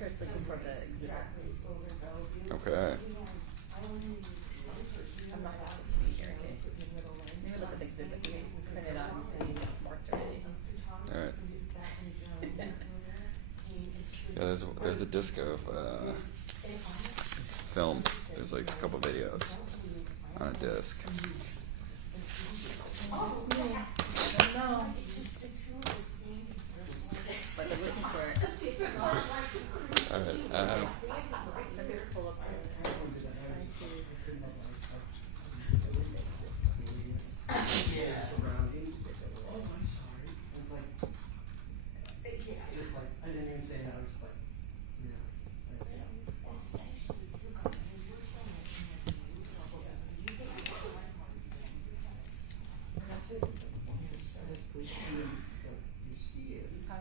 Record's looking for the exhibit. Okay. I'm not supposed to be here, okay? Maybe look at the exhibit, print it out and see if it's marked already. Alright. Yeah, there's a disc of film. There's like a couple videos on a disc. Oh, no. But they're looking for it. Alright, Let me pull up I didn't even say that. I was just like,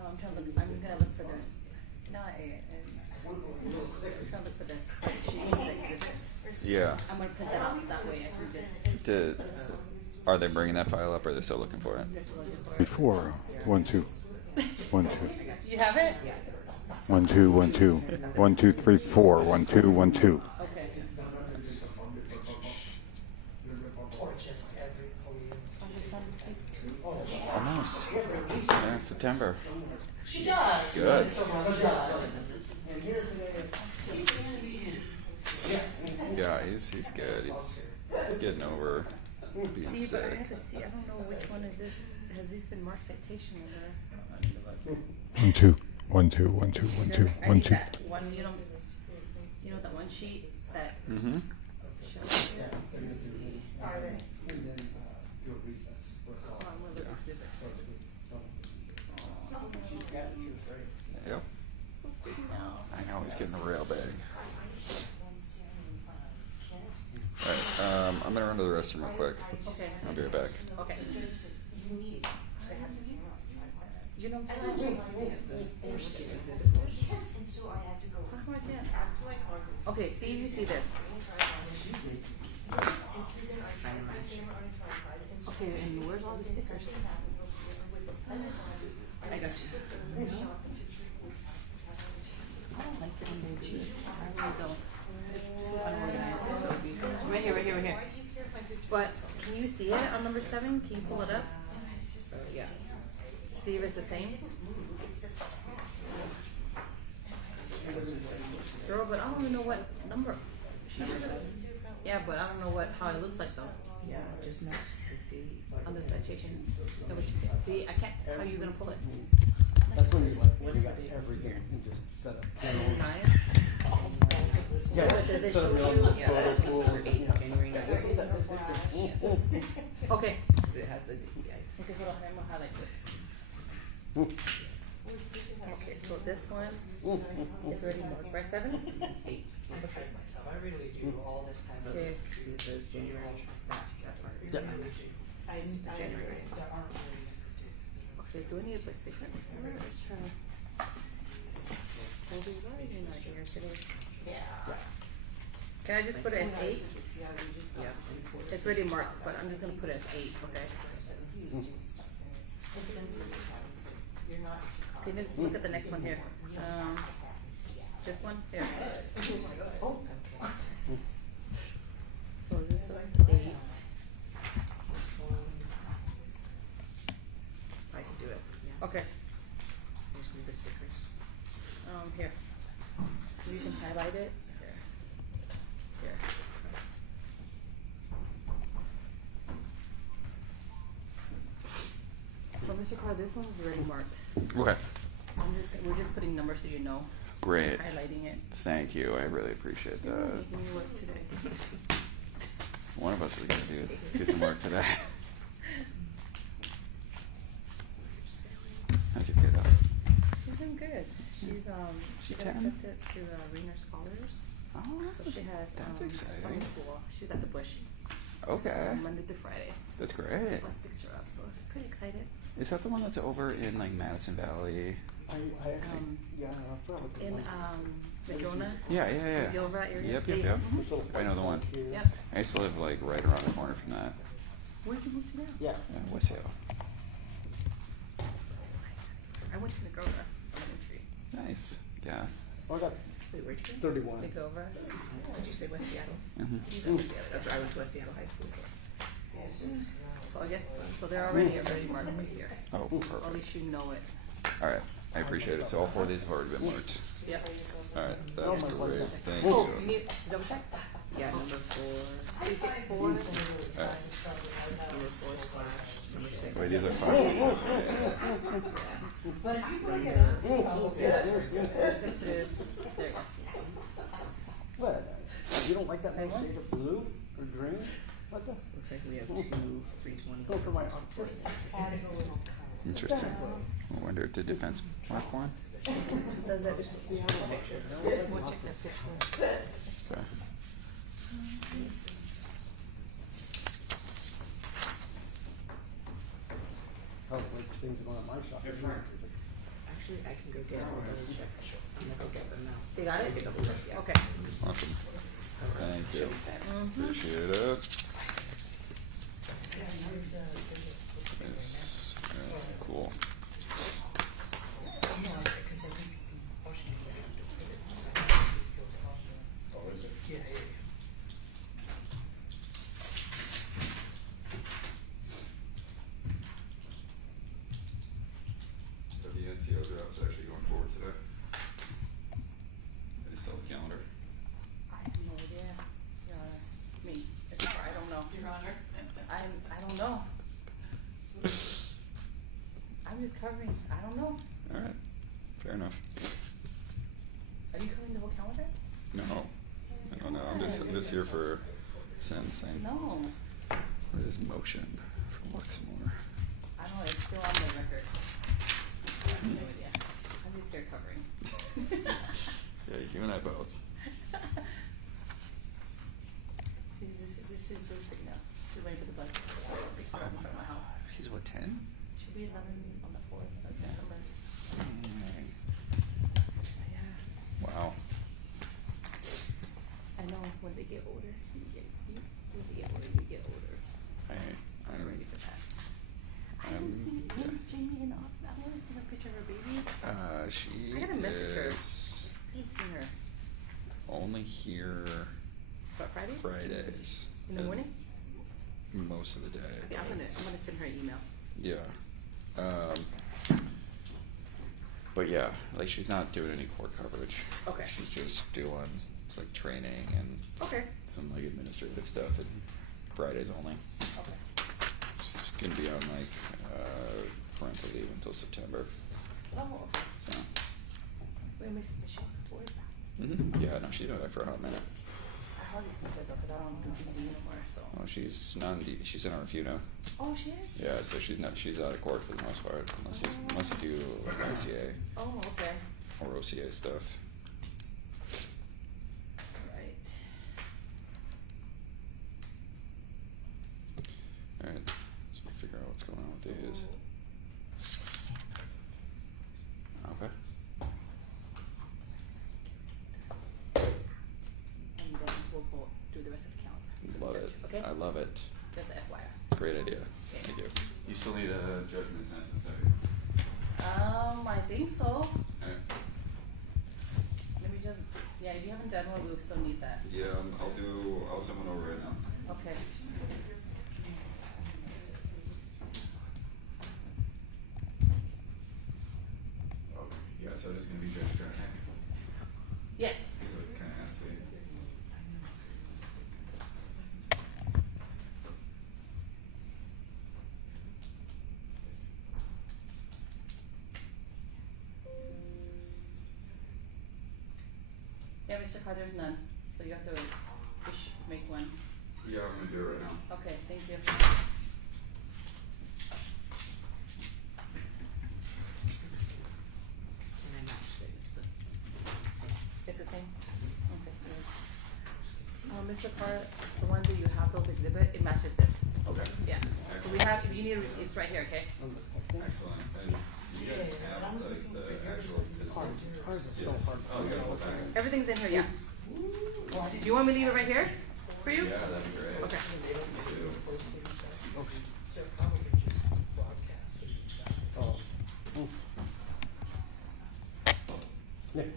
I'm trying to look. I'm gonna look for this. No, I'm trying to look for this spreadsheet, the exhibit. yeah. I'm gonna print that out so that way I can just. Are they bringing that file up or are they still looking for it? Before 1 2 1 2 You have it? 1 2 1 2 1 2 3 4 1 2 1 2. Okay. Almost. Yeah, September. she does. Good. Yeah, he's good. He's getting over being See, but I sick. have to see. I don't know which one is this. Has this been marked citation or? 1 2 1 2 1 2 1 2 I 1 need 2. that one. You know that one sheet that. Mm-hmm. Shows you. Let's see. Hold on, I'm gonna look at the exhibit. Yep. So pretty now. I know he's getting real big. Alright, I'm gonna run to the restroom real quick. Okay. I'll be right back. Okay. You know. How come I can't? Okay, see if you see this. Okay, and where's all the stickers? I got you. I don't like it when they do this. I really don't. It's too unorganized. So right here, right here, right here. But can you see it on number 7? Can you pull it up? Yeah. See if it's the same? Girl, but I don't even know what number. Yeah, but I don't know how it looks like though. Yeah, just not the date. On the citation. So what you see, I can't. How are you gonna pull it? That's when you like, What's we the got date? every year and just set up. Nine. Yeah. But does it So show we all you? look Yeah, for that's the number schools, 8, you know. January Yeah, 9th. this one, that- Okay. It has the date. Okay, hold on. I'm gonna highlight this. Okay, so this one is already marked by 7. 8. Myself, I really do all this kind of. Okay. See, it says January. That part. Yeah. January. There aren't really different dates. Okay, do I need to put sticker? So we are in our ear today. Yeah. Can I just put it as 8? Yeah, we just got. Yeah. It's already marked, but I'm just gonna put it as 8. Okay. It's in the so you're not in Chicago. Can you look at the next one here? This one here. Oh. So this is 8. I can do it. Yeah. Okay. Here's the stickers. Here. You can highlight it. Here. Here. So Mr. Carr, this one is already marked. Okay. We're just putting numbers so you know. Great. Highlighting it. Thank you. I really appreciate You're that. making me work today. One of us is gonna do some work today. How's your kid up? She's doing good. She's she got 10? accepted to Rainer Scholars. Oh, So she has that's summer exciting. school. She's at the Bush. Okay. From Monday to Friday. That's great. Bus picks her up, so pretty excited. Is that the one that's over in like Madison Valley? I actually, yeah, I forgot what the In one. Madrona. Yeah. Gilbert area. Yep. Yeah. Mm-hmm. This little I know the one. park here. Yep. I used to live like right around the corner from that. Where'd you move to now? Yeah. West Hill. I went to Negrona Elementary. Nice. Yeah. I got Wait, where'd you go? 31. Take over. Did you say West Seattle? Mhm. He's in West Seattle. That's where I went to West Seattle High School. So I guess, so they're already marked right here. Oh, So at perfect. least you know it. All right, I appreciate it. So all 4 of these have already been marked. Yep. All right, that's great. Thank Oh, you. you need double check? Yeah, number 4. So you get 4. All right. Number 4 / number 6. Wait, these are 5. But if you break it up, This is, there you go. What? You don't like that shade of blue or green? What the? Looks like we have 2 320. Go for my artistic. adds a little Interesting. I wonder, did defense mark one? Does that just see the picture? We'll check that picture. Okay. Oh, like things going on my shop. Actually, I can go get it. We'll double check. I'm gonna go get them now. You got I it? can double check, yeah. Okay. Awesome. Thank you. Mm-hmm. Appreciate it. Yes. Cool. So the NCO draft's actually going forward today. I just saw the calendar. I have no idea. Me. I don't know. Your Honor. I don't know. I'm just covering. I don't know. All right. Fair enough. Are you covering the whole calendar? No. No. I'm just here for sentencing. No. What is motion from Luxemore? I don't know. It's still on the record. I have no idea. I'm just here covering. Yeah, you and I both. She's just sleeping now. She's waiting for the bus. It's right in front of my house. She's what, 10? She'll be 11 on the 4th of September. Yeah. Wow. I know when they get older, when they get older, you get older. I'm ready for that. I haven't seen Jamie enough. I want to see a picture of her baby. She I gotta message her. is I ain't seen her. only here What, Friday? Fridays. In the and morning? Most of the day. Okay, I'm gonna send her an email. Yeah. But yeah, like she's not doing any court coverage. Okay. She's just doing like training and Okay. some like administrative stuff and Fridays only. Okay. She's gonna be on like parental leave until September. Oh, okay. So. Wait, Miss Michelle before that. Yeah, no, she's been back for a hot minute. I hardly see her though, because I don't do DD anymore, so. Well, she's she's in a review now. Oh, she is? Yeah, so she's out of court for the most part, unless you do like ICA Oh, okay. or OCA stuff. Right. Alright, so we'll figure out what's going on with these. Okay. And then we'll go do the rest of the calendar. Love it. Okay? I love it. Just the FYI. Great idea. Okay. Thank you. You still need a judgment sentence, don't you? I think so. Alright. Let me just, yeah, if you haven't done one, we'll still need that. Yeah, I'll send one over right now. Okay. Okay. Yeah, so it is gonna be Judge Drenick. Yes. Is what kind of athlete. Yeah, Mr. Carr, there's none, so you have to just make one. Yeah, I'm gonna do it right now. Okay, thank you. And I matched it. It's the same? Okay, good. Mr. Carr, the one that you have those exhibit, it matches this. Okay. Yeah, so we have, you need, it's right here, okay? Excellent. And you guys have like the actual physical. Ours is so Yes. hard. Oh, you got a whole packet? Everything's in here, yeah. Do you want me to leave it right here for you? Yeah, that'd be great. Okay. So probably just broadcast it. Oh. Nick.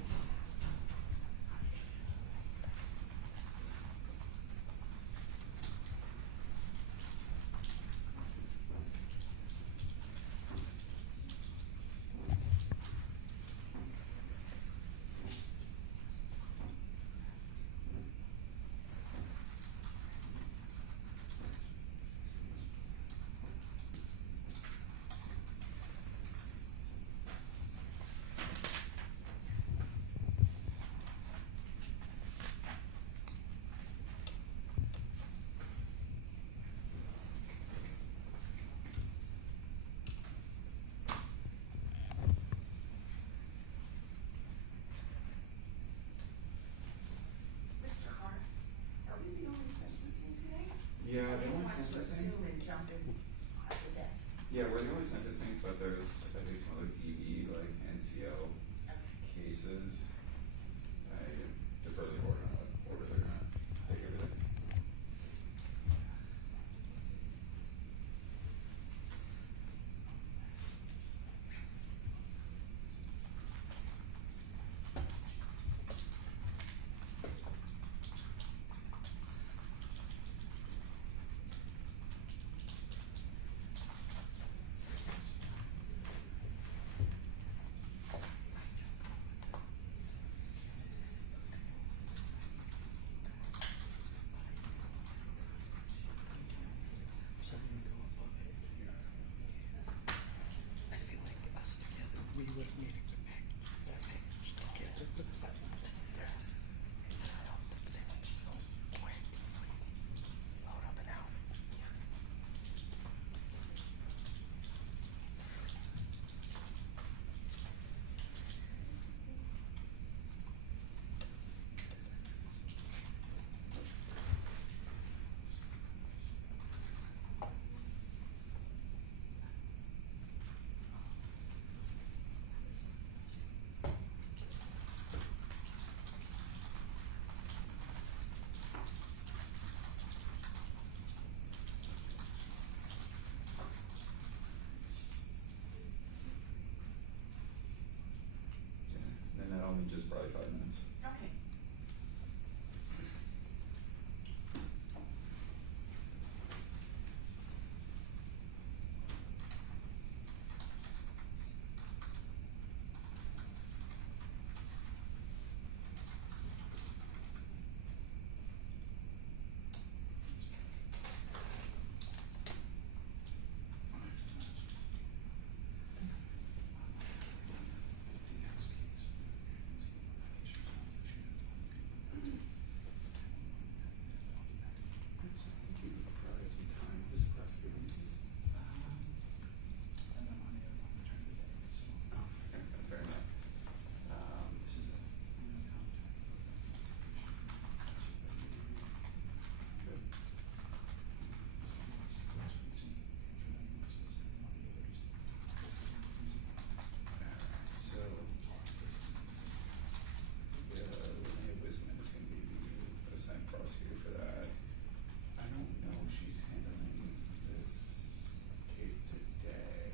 PCL cases. I defer the board on what order they're gonna take everything. So we go above it. I feel like us together, we would have made a good that package together. So quick. Load up and out. And that'll need just probably 5 minutes. Okay. Fair enough. Good. Alright, so the Linnea Wisman is gonna be the assigned prosecutor for that. I don't know if she's handling this case today.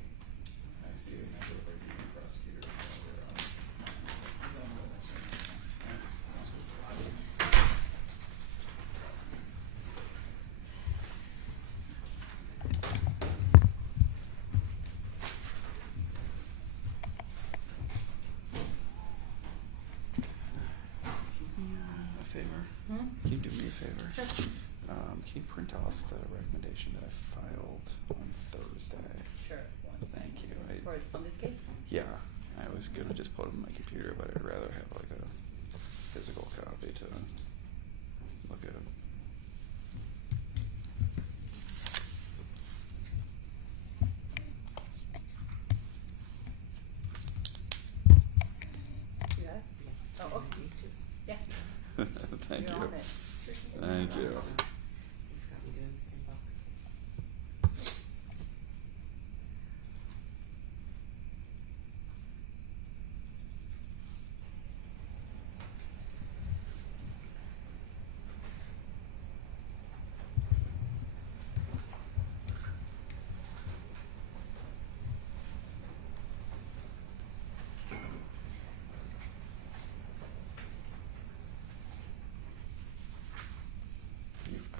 I see a number of the prosecutors that were on. A favor? Hmm? Can you do me a favor? Sure. Can you print off the recommendation that I filed on Thursday? Sure. Thank you. On this case? Yeah, I was gonna just put it on my computer, but I'd rather have like a physical copy to look at. You got it? Oh, okay. Yeah. Thank You're you. on it. Thank you. He's got me doing the same box. You've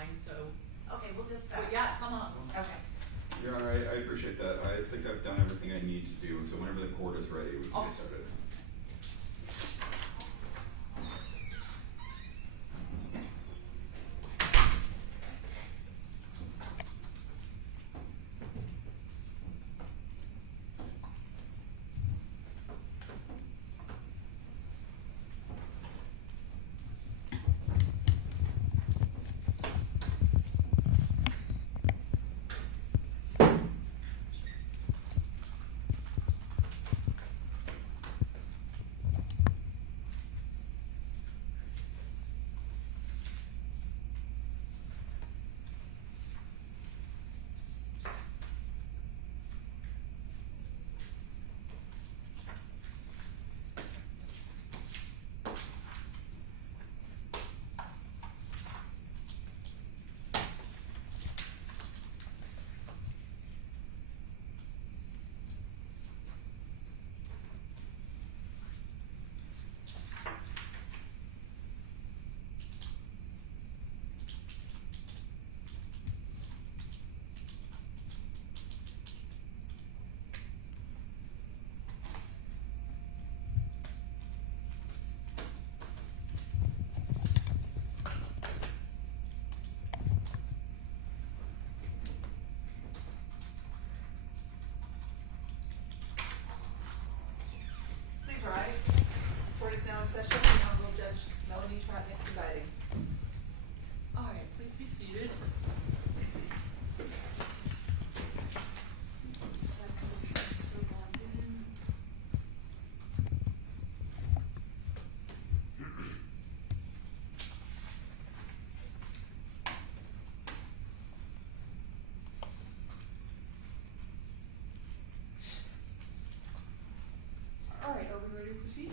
fine, so, Okay, we'll just, but yeah, come on. okay. Your Honor, I appreciate that. I think I've done everything I need to do, and so whenever the court is ready, we can get started. Please rise. Court is now in session. The Honorable Judge Melanie Tratnik presiding. All right, please be seated. All right, are we ready to proceed?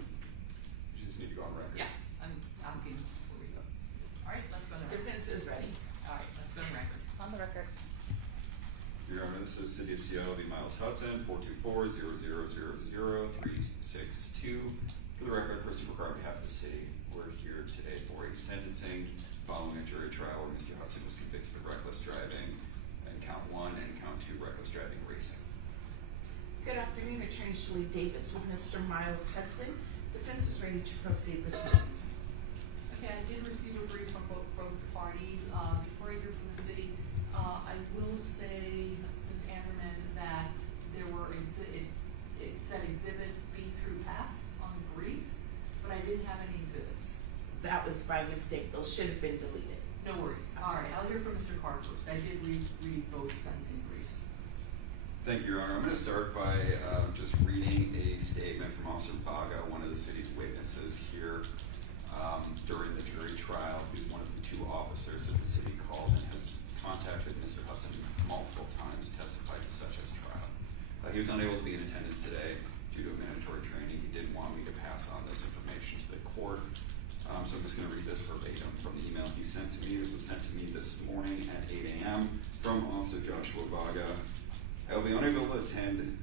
You just need to go on record. Yeah, I'm asking before we go. All right, let's go on the record. Defense is ready. All right, let's go on record. On the record. Your Honor, this is City of Seattle v. Miles Hudson, 424-0000-362. For the record, Christopher Carr on behalf of the city. We're here today for a sentencing following a jury trial where Mr. Hudson was convicted of reckless driving and count 1 and count 2 reckless driving racing. Good afternoon, Attorney Shirley Davis with Mr. Miles Hudson. Defense is ready to proceed with sentencing. Okay, I did receive a brief from both parties. Before I hear from the city, I will say, Ms. Ammerman, that there were it said exhibits B through F on the brief, but I didn't have any exhibits. That was by mistake. Those should have been deleted. No worries. All right, I'll hear from Mr. Carr first. I did read both sentencing briefs. Thank you, Your Honor. I'm going to start by just reading a statement from Officer Vaga, one of the city's witnesses here during the jury trial, who's one of the 2 officers that the city called and has contacted Mr. Hudson multiple times, testified to such as trial. He was unable to be in attendance today due to a mandatory training. He didn't want me to pass on this information to the court. So I'm just going to read this verbatim from the email he sent to me. This was sent to me this morning at 8 a.m. from Officer Joshua Vaga. I will be unable to attend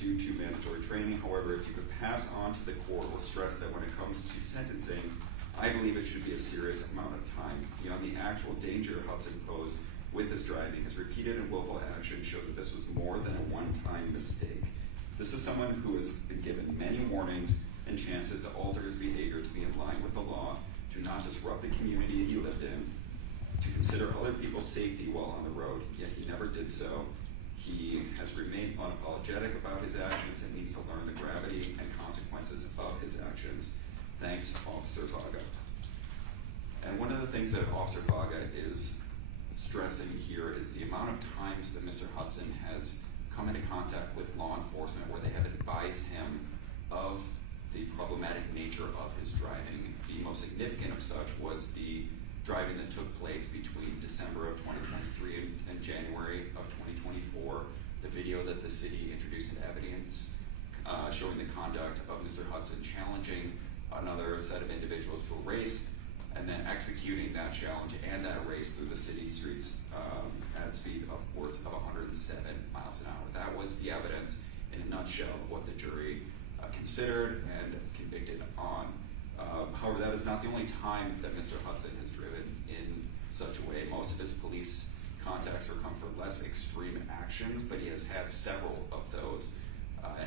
due to mandatory training. However, if you could pass on to the court or stress that when it comes to sentencing, I believe it should be a serious amount of time. Beyond the actual danger Hudson posed with his driving, his repeated and willful actions showed that this was more than a one-time mistake. This is someone who has been given many warnings and chances to alter his behavior to be in line with the law, to not disrupt the community he lived in, to consider other people's safety while on the road, yet he never did so. He has remained unapologetic about his actions and needs to learn the gravity and consequences of his actions. Thanks, Officer Vaga. And one of the things that Officer Vaga is stressing here is the amount of times that Mr. Hudson has come into contact with law enforcement where they have advised him of the problematic nature of his driving. The most significant of such was the driving that took place between December of 2023 and January of 2024. The video that the city introduced into evidence showing the conduct of Mr. Hudson challenging another set of individuals to a race and then executing that challenge and that race through the city streets at speeds upwards of 107 miles an hour. That was the evidence in a nutshell of what the jury considered and convicted on. However, that is not the only time that Mr. Hudson has driven in such a way. Most of his police contacts are come for less extreme actions, but he has had several of those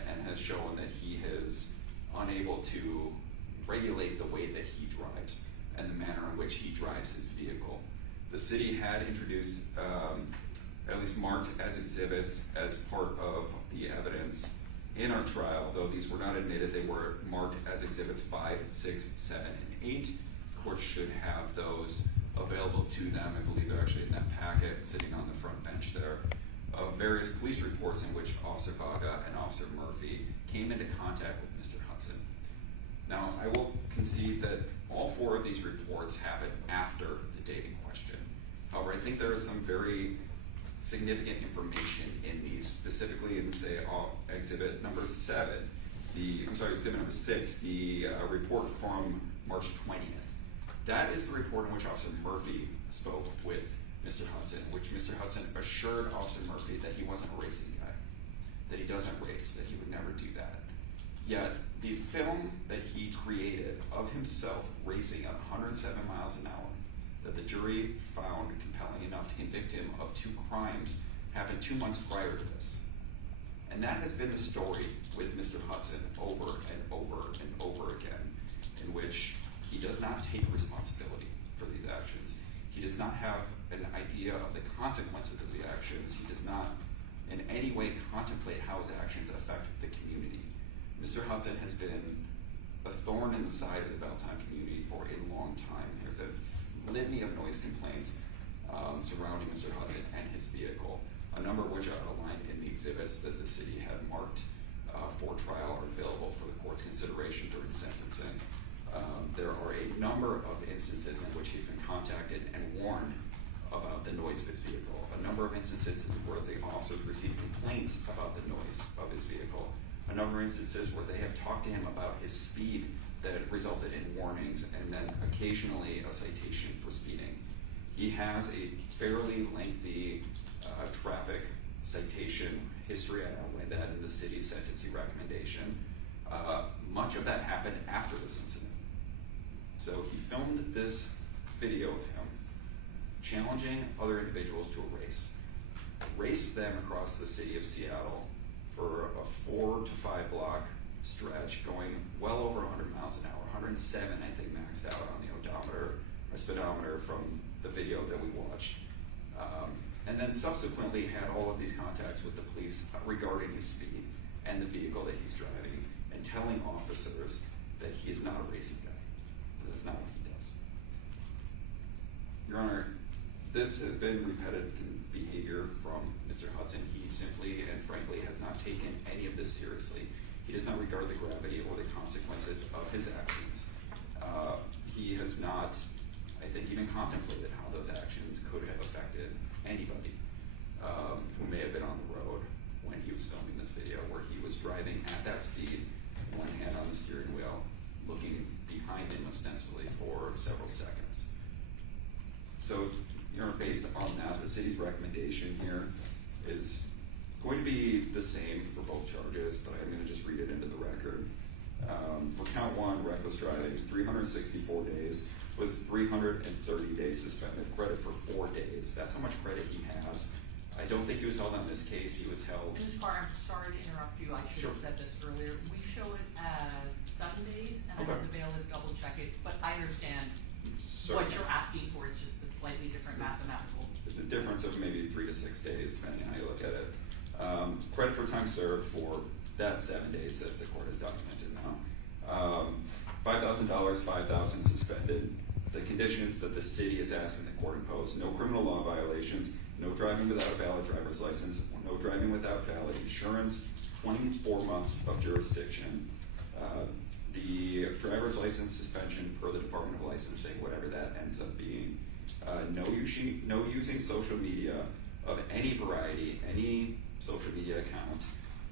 and has shown that he is unable to regulate the way that he drives and the manner in which he drives his vehicle. The city had introduced, at least marked as exhibits as part of the evidence in our trial, though these were not admitted, they were marked as exhibits 5, 6, 7, and 8. The court should have those available to them. I believe they're actually in that packet sitting on the front bench there, of various police reports in which Officer Baga and Officer Murphy came into contact with Mr. Hudson. Now, I will concede that all 4 of these reports happened after the date in question. However, I think there is some very significant information in these, specifically in, say, exhibit number 7, exhibit number 6, the report from March 20th. That is the report in which Officer Murphy spoke with Mr. Hudson, which Mr. Hudson assured Officer Murphy that he wasn't a racing guy, that he doesn't race, that he would never do that. Yet, the film that he created of himself racing at 107 miles an hour, that the jury found compelling enough to convict him of 2 crimes, happened 2 months prior to this. And that has been the story with Mr. Hudson over and over and over again, in which he does not take responsibility for these actions. He does not have an idea of the consequences of the actions. He does not in any way contemplate how his actions affect the community. Mr. Hudson has been a thorn in the side of the Belltown community for a long time. There's a litany of noise complaints surrounding Mr. Hudson and his vehicle, a number of which are outlined in the exhibits that the city had marked for trial or available for the court's consideration during sentencing. There are a number of instances in which he's been contacted and warned about the noise of his vehicle, a number of instances where the officers received complaints about the noise of his vehicle, a number of instances where they have talked to him about his speed that resulted in warnings and then occasionally a citation for speeding. He has a fairly lengthy traffic citation history. I outlined that in the city's sentencing recommendation. Much of that happened after this incident. So he filmed this video of him challenging other individuals to a race, raced them across the city of Seattle for a 4 to 5 block stretch going well over 100 miles an hour, 107 I think maxed out on the odometer or speedometer from the video that we watched. And then subsequently had all of these contacts with the police regarding his speed and the vehicle that he's driving and telling officers that he is not a racing guy. That's not what he does. Your Honor, this has been repetitive behavior from Mr. Hudson. He simply and frankly has not taken any of this seriously. He does not regard the gravity or the consequences of his actions. He has not, I think, even contemplated how those actions could have affected anybody who may have been on the road when he was filming this video, where he was driving at that speed, one hand on the steering wheel, looking behind him ostensibly for several seconds. So, based on that, the city's recommendation here is going to be the same for both charges, but I'm going to just read it into the record. For count 1, reckless driving, 364 days, was 330 days suspended, credit for 4 days. That's how much credit he has. I don't think he was held on this case. He was held. Ms. Carr, I'm sorry to interrupt you. I should have said this earlier. We show it as 7 days, and I have the bailiff double check it, but I understand what you're asking for. It's just a slightly different mathematical. The difference of maybe 3 to 6 days, depending on how you look at it. Credit for time served for that 7 days that the court has documented now. $5,000, $5,000 suspended. The conditions that the city is asking the court impose: no criminal law violations, no driving without a valid driver's license, no driving without valid insurance, 24 months of jurisdiction. The driver's license suspension per the Department of Licensing, whatever that ends up being. No using social media of any variety, any social media account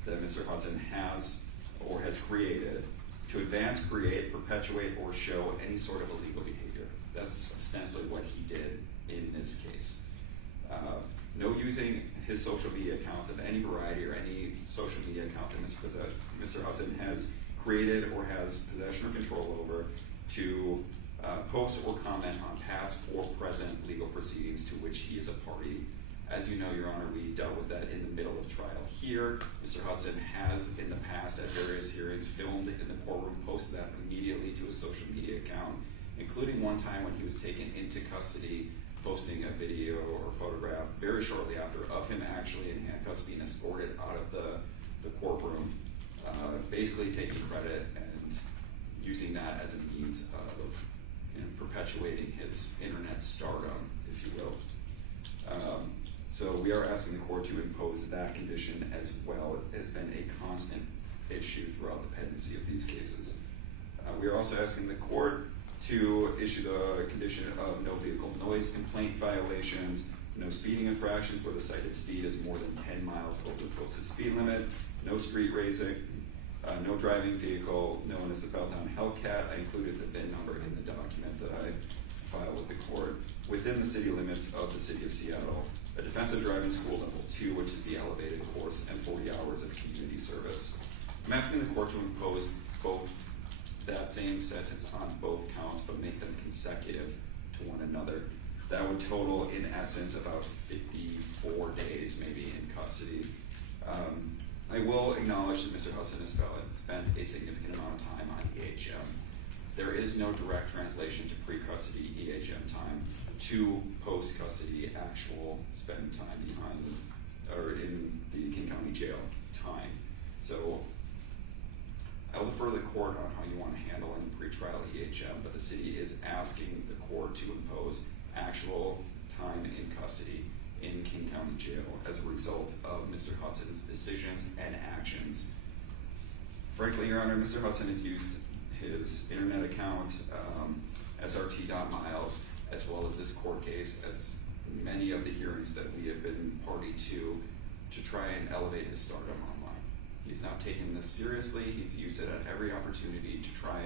that Mr. Hudson has or has created to advance, create, perpetuate, or show any sort of illegal behavior. That's ostensibly what he did in this case. No using his social media accounts of any variety or any social media account that Mr. Hudson has created or has possession or control over to post or comment on past or present legal proceedings to which he is a party. As you know, Your Honor, we dealt with that in the middle of trial here. Mr. Hudson has in the past at various hearings filmed in the courtroom, posted that immediately to his social media account, including one time when he was taken into custody, posting a video or photograph very shortly after of him actually in handcuffs being escorted out of the courtroom, basically taking credit and using that as a means of perpetuating his internet stardom, if you will. So we are asking the court to impose that condition as well. It has been a constant issue throughout the pendency of these cases. We are also asking the court to issue the condition of no vehicle noise complaint violations, no speeding infractions where the cited speed is more than 10 miles over the posted speed limit, no street racing, no driving vehicle known as the Belltown Hellcat. I included the VIN number in the document that I filed with the court. Within the city limits of the city of Seattle, a defensive driving school level 2, which is the elevated course, and 40 hours of community service. I'm asking the court to impose both that same sentence on both counts, but make them consecutive to one another. That would total, in essence, about 54 days maybe in custody. I will acknowledge that Mr. Hudson has spent a significant amount of time on EHM. There is no direct translation to pre-custody EHM time to post-custody actual spend time behind or in the King County Jail time. So I will defer to the court on how you want to handle any pretrial EHM, but the city is asking the court to impose actual time in custody in King County Jail as a result of Mr. Hudson's decisions and actions. Frankly, Your Honor, Mr. Hudson has used his internet account, srt.miles, as well as this court case, as many of the hearings that we have been party to try and elevate his stardom online. He's not taken this seriously. He's used it at every opportunity to try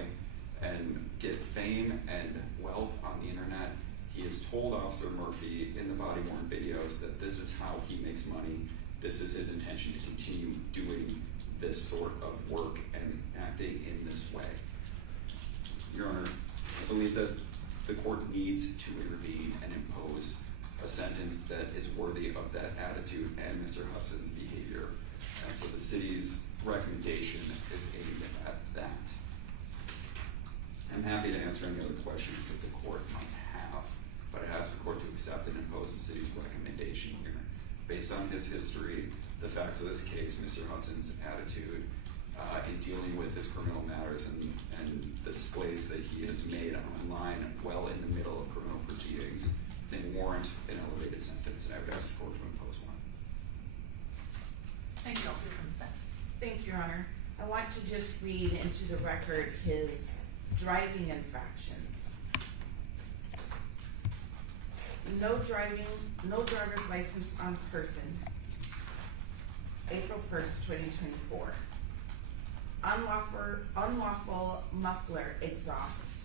and get fame and wealth on the internet. He has told Officer Murphy in the body-worn videos that this is how he makes money. This is his intention to continue doing this sort of work and acting in this way. Your Honor, I believe that the court needs to intervene and impose a sentence that is worthy of that attitude and Mr. Hudson's behavior. And so the city's recommendation is aimed at that. I'm happy to answer any other questions that the court might have, but I ask the court to accept and impose the city's recommendation here. Based on his history, the facts of this case, Mr. Hudson's attitude in dealing with his criminal matters and the displays that he has made online well in the middle of criminal proceedings, they warrant an elevated sentence, and I would ask the court to impose one. Thank you all for your defense. Thank you, Your Honor. I want to just read into the record his driving infractions. No driver's license on person, April 1st, 2024. Unlawful muffler exhaust,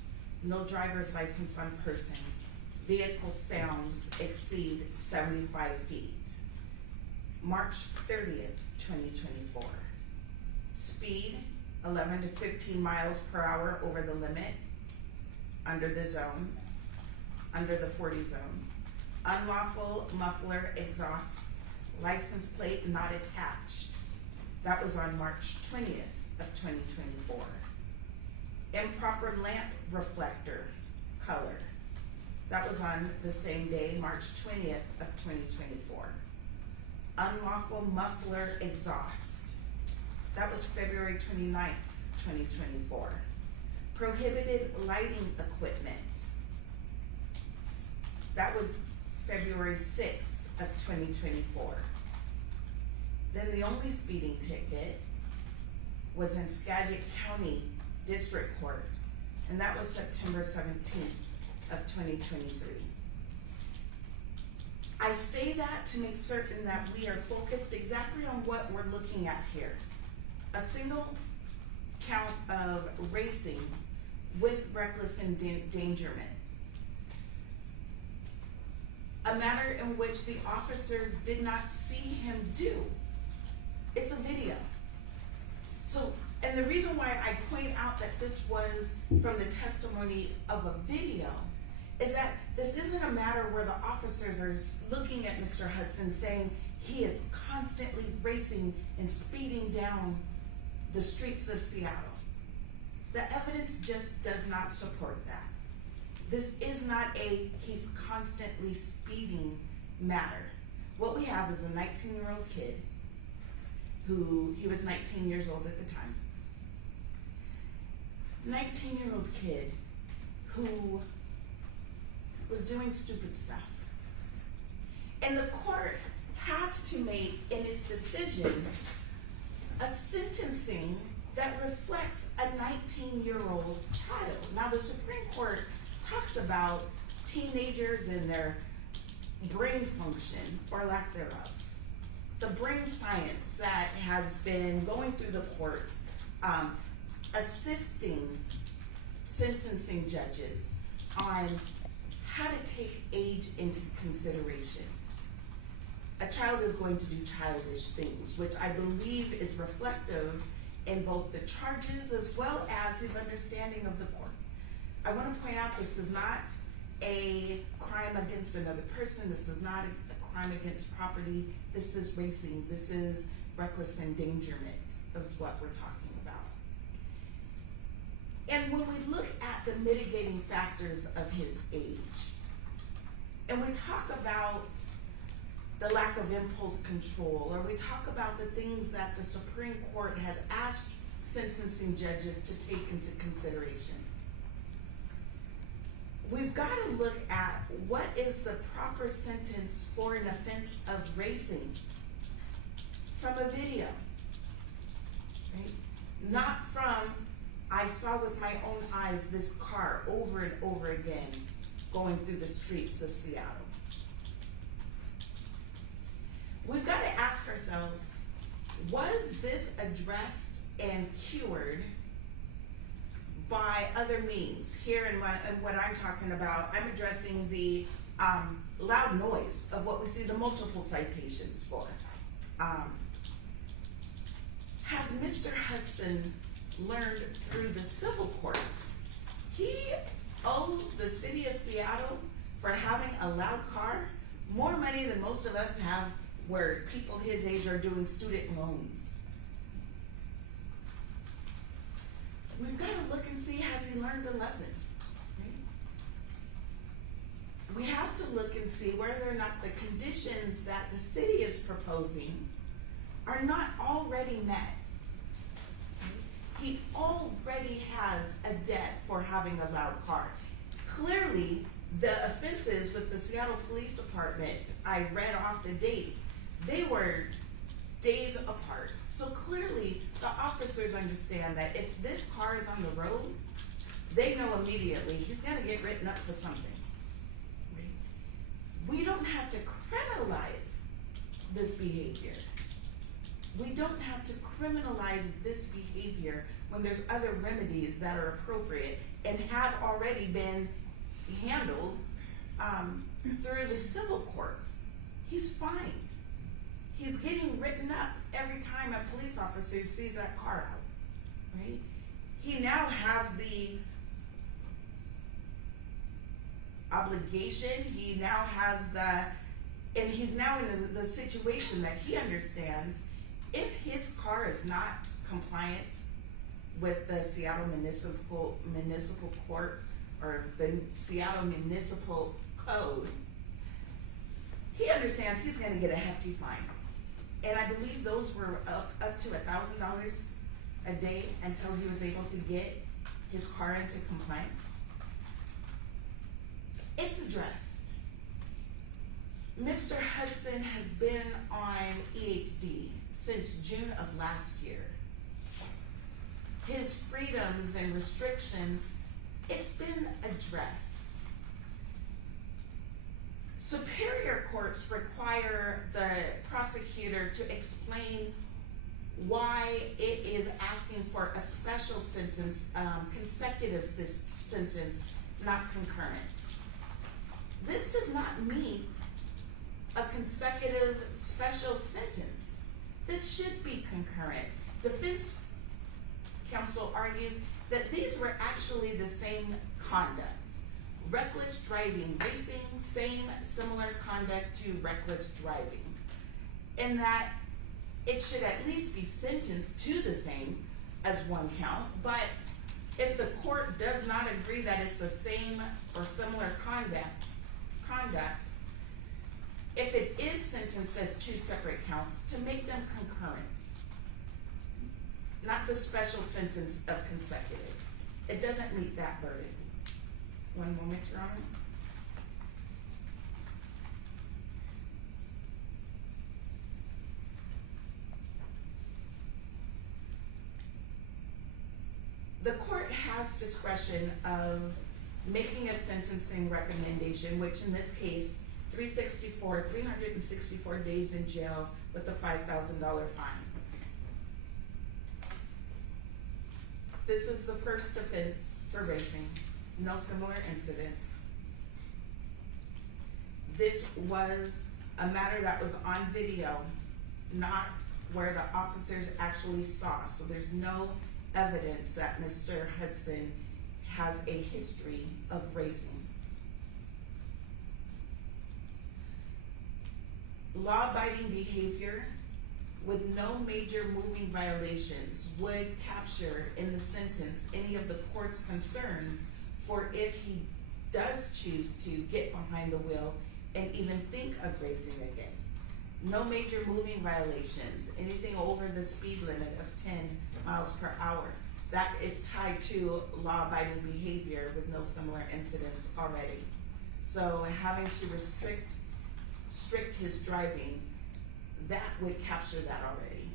no driver's license on person. Vehicle sounds exceed 75 feet. March 30th, 2024. Speed, 11 to 15 miles per hour over the limit, under the zone, under the 40 zone. Unlawful muffler exhaust, license plate not attached. That was on March 20th of 2024. Improper lamp reflector color. That was on the same day, March 20th of 2024. Unlawful muffler exhaust. That was February 29th, 2024. Prohibited lighting equipment. That was February 6th of 2024. Then the only speeding ticket was in Skagit County District Court, and that was September 17th of 2023. I say that to make certain that we are focused exactly on what we're looking at here. A single count of racing with reckless endangerment. A matter in which the officers did not see him do. It's a video. So And the reason why I point out that this was from the testimony of a video is that this isn't a matter where the officers are looking at Mr. Hudson saying he is constantly racing and speeding down the streets of Seattle. The evidence just does not support that. This is not a he's constantly speeding matter. What we have is a 19-year-old kid who, he was 19 years old at the time. 19-year-old kid who was doing stupid stuff. And the court has to make in its decision a sentencing that reflects a 19-year-old child. Now the Supreme Court talks about teenagers and their brain function or lack thereof. The brain science that has been going through the courts, assisting sentencing judges on how to take age into consideration. A child is going to do childish things, which I believe is reflective in both the charges as well as his understanding of the court. I want to point out this is not a crime against another person. This is not a crime against property. This is racing. This is reckless endangerment is what we're talking about. And when we look at the mitigating factors of his age, and we talk about the lack of impulse control, or we talk about the things that the Supreme Court has asked sentencing judges to take into consideration, we've got to look at what is the proper sentence for an offense of racing from a video, right? Not from, I saw with my own eyes this car over and over again going through the streets of Seattle. We've got to ask ourselves, was this addressed and cured by other means? Here in what I'm talking about, I'm addressing the loud noise of what we see the multiple citations for. Has Mr. Hudson learned through the civil courts? He owes the city of Seattle for having a loud car more money than most of us have where people his age are doing student loans. We've got to look and see, has he learned the lesson? Right? We have to look and see whether or not the conditions that the city is proposing are not already met. He already has a debt for having a loud car. Clearly, the offenses with the Seattle Police Department, I read off the dates, they were days apart. So clearly, the officers understand that if this car is on the road, they know immediately he's gonna get written up for something. We don't have to criminalize this behavior. We don't have to criminalize this behavior when there's other remedies that are appropriate and have already been handled through the civil courts. He's fine. He's getting written up every time a police officer sees that car out, right? He now has the obligation, he now has and he's now in the situation that he understands if his car is not compliant with the Seattle Municipal Court or the Seattle Municipal Code, he understands he's going to get a hefty fine. And I believe those were up to $1,000 a day until he was able to get his car into compliance. It's addressed. Mr. Hudson has been on EHD since June of last year. His freedoms and restrictions, it's been addressed. Superior courts require the prosecutor to explain why it is asking for a special sentence, consecutive sentence, not concurrent. This does not mean a consecutive special sentence. This should be concurrent. Defense counsel argues that these were actually the same conduct. Reckless driving, racing, same similar conduct to reckless driving. And that it should at least be sentenced to the same as one count, but if the court does not agree that it's the same or similar conduct, if it is sentenced as two separate counts, to make them concurrent. Not the special sentence of consecutive. It doesn't meet that burden. One moment, Your Honor. The court has discretion of making a sentencing recommendation, which in this case, 364 days in jail with a $5,000 fine. This is the first offense for racing, no similar incidents. This was a matter that was on video, not where the officers actually saw, so there's no evidence that Mr. Hudson has a history of racing. Law-abiding behavior with no major moving violations would capture in the sentence any of the court's concerns for if he does choose to get behind the wheel and even think of racing again. No major moving violations, anything over the speed limit of 10 miles per hour. That is tied to law-abiding behavior with no similar incidents already. So having to restrict his driving, that would capture that already.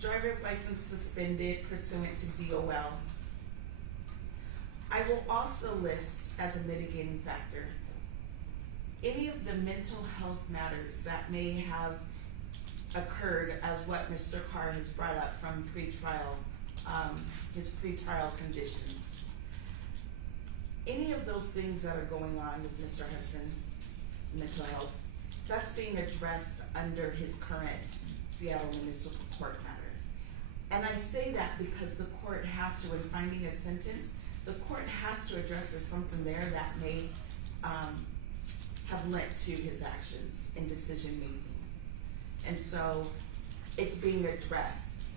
Driver's license suspended pursuant to DOL. I will also list as a mitigating factor any of the mental health matters that may have occurred as what Mr. Carr has brought up from pretrial, his pretrial conditions. Any of those things that are going on with Mr. Hudson, mental health, that's being addressed under his current Seattle Municipal Court matter. And I say that because the court has to, in finding a sentence, the court has to address there's something there that may have led to his actions in decision making. And so it's being addressed.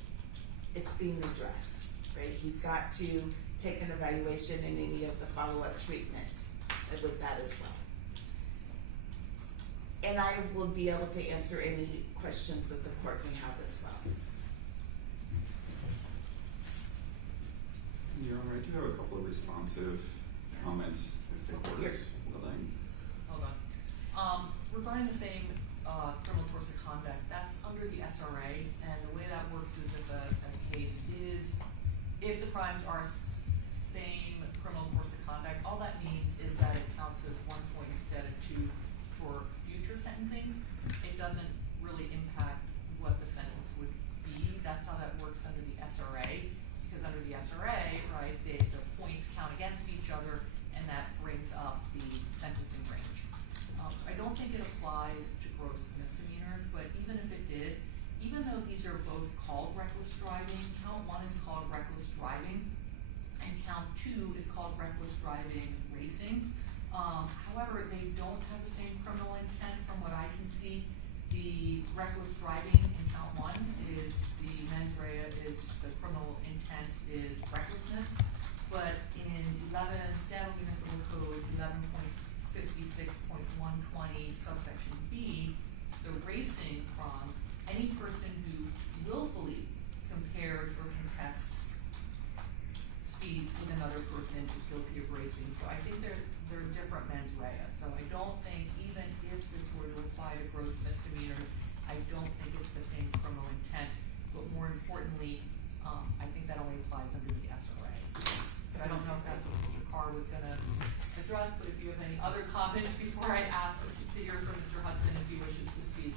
It's being addressed, right? He's got to take an evaluation and any of the follow-up treatment with that as well. And I will be able to answer any questions that the court may have as well. Your Honor, I do have a couple of responsive comments if the court is willing. Hold on. Regarding the same criminal course of conduct, that's under the SRA, and the way that works is if a case is, if the crimes are same criminal course of conduct, all that means is that it counts as 1 point instead of 2 for future sentencing. It doesn't really impact what the sentence would be. That's how that works under the SRA, because under the SRA, right, the points count against each other, and that brings up the sentencing range. So I don't think it applies to gross misdemeanors, but even if it did, even though these are both called reckless driving, count 1 is called reckless driving, and count 2 is called reckless driving racing. However, they don't have the same criminal intent from what I can see. The reckless driving in count 1 is the mens rea, is the criminal intent is recklessness, but in Seattle Municipal Code 11.56.120 subsection B, the racing prong, any person who willfully compares or contests speeds with another person is guilty of racing. So I think they're different mens rea. So I don't think, even if this were to apply to gross misdemeanors, I don't think it's the same criminal intent. But more importantly, I think that only applies under the SRA. But I don't know if that's what Mr. Carr was going to address, but if you have any other comments before I ask to hear from Mr. Hudson if he wishes to speak.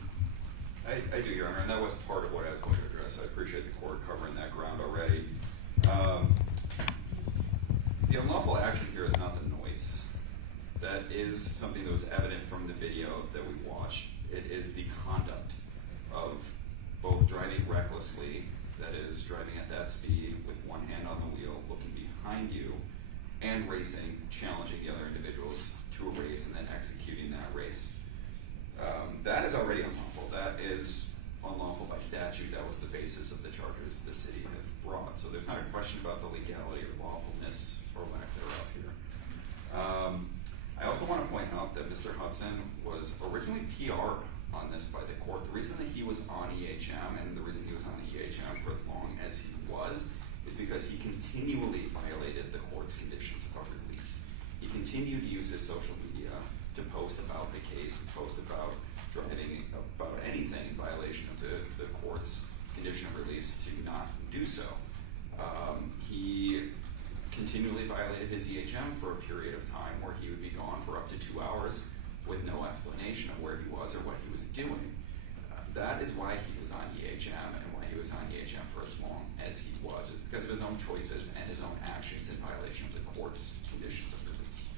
I do, Your Honor, and that was part of what I was going to address. I appreciate the court covering that ground already. The unlawful action here is not the noise. That is something that was evident from the video that we watched. It is the conduct of both driving recklessly, that is, driving at that speed, and racing, challenging the other individuals to a race and then executing that race. That is already unlawful. That is unlawful by statute. That was the basis of the charges the city has brought. So there's not a question about the legality or lawfulness or lack thereof here. I also want to point out that Mr. Hudson was originally PR'd on this by the court. The reason that he was on EHM and the reason he was on EHM for as long as he was is because he continually violated the court's conditions of release. He continued to use his social media to post about the case and post about driving, about anything in violation of the court's condition of release to not do so. He continually violated his EHM for a period of time where he would be gone for up to 2 hours with no explanation of where he was or what he was doing. That is why he was on EHM and why he was on EHM for as long as he was, because of his own choices and his own actions in violation of the court's conditions of release.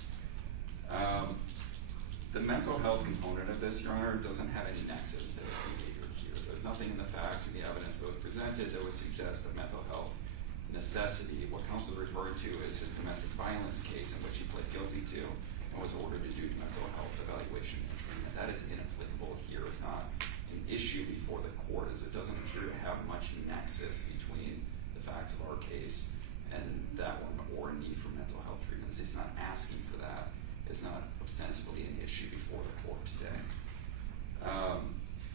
The mental health component of this, Your Honor, doesn't have any nexus to his behavior here. There's nothing in the facts or the evidence that was presented that would suggest a mental health necessity. What counsel referred to is his domestic violence case in which he pled guilty to and was ordered to do mental health evaluation and treatment. That is inapplicable here. It's not an issue before the court, as it doesn't appear to have much nexus between the facts of our case and that one or a need for mental health treatment. So he's not asking for that. It's not ostensibly an issue before the court today.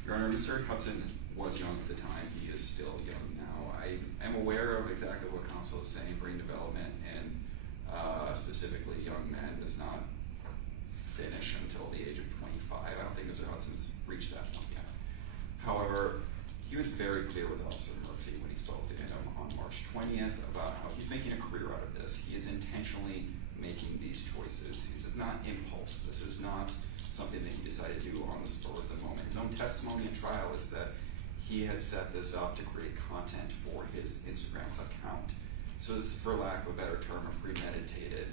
Your Honor, Mr. Hudson was young at the time. He is still young now. I am aware of exactly what counsel is saying. Brain development and specifically young men does not finish until the age of 25. I don't think Mr. Hudson's reached that point yet. However, he was very clear with Officer Murphy when he spoke to him on March 20th about how he's making a career out of this. He is intentionally making these choices. This is not impulse. This is not something that he decided to do on the spur of the moment. His own testimony in trial is that he had set this up to create content for his Instagram account. So this is, for lack of a better term, a premeditated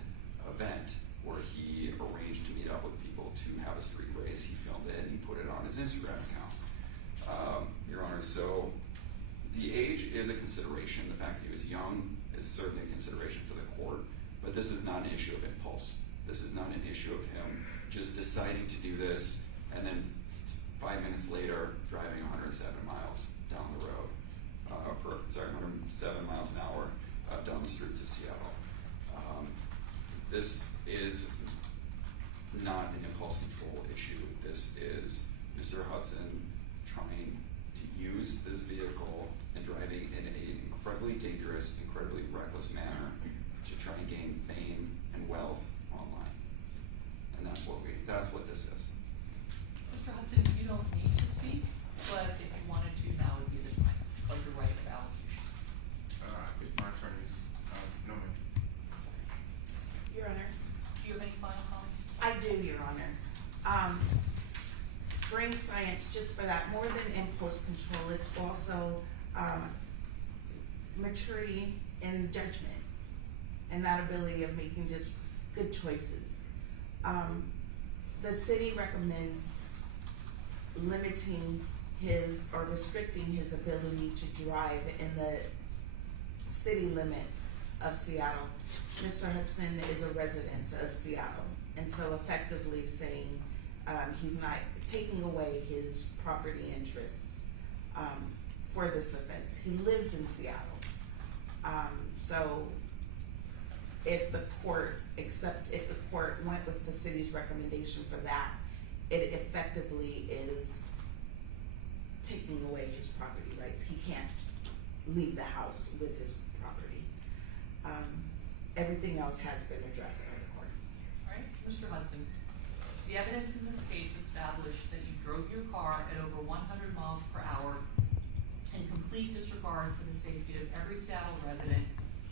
event where he arranged to meet up with people to have a street race. He filmed it and he put it on his Instagram account. Your Honor, so the age is a consideration. The fact that he was young is certainly a consideration for the court, but this is not an issue of impulse. This is not an issue of him just deciding to do this and then 5 minutes later driving 107 miles down the road, 107 miles an hour down the streets of Seattle. This is not an impulse control issue. This is Mr. Hudson trying to use this vehicle and driving in an incredibly dangerous, incredibly reckless manner to try and gain fame and wealth online. And that's what this is. Mr. Hudson, you don't need to speak, but if you wanted to, now would be the time, because you're right of allocation. If my attorneys, no ma'am. Your Honor. Do you have any final comments? I do, Your Honor. Brain science, just for that, more than impulse control, it's also maturity and judgment and that ability of making just good choices. The city recommends limiting his or restricting his ability to drive in the city limits of Seattle. Mr. Hudson is a resident of Seattle, and so effectively saying he's not taking away his property interests for this offense. He lives in Seattle. So if the court went with the city's recommendation for that, it effectively is taking away his property rights. He can't leave the house with his property. Everything else has been addressed by the court. All right, Mr. Hudson, the evidence in this case established that you drove your car at over 100 miles per hour in complete disregard for the safety of every Seattle resident,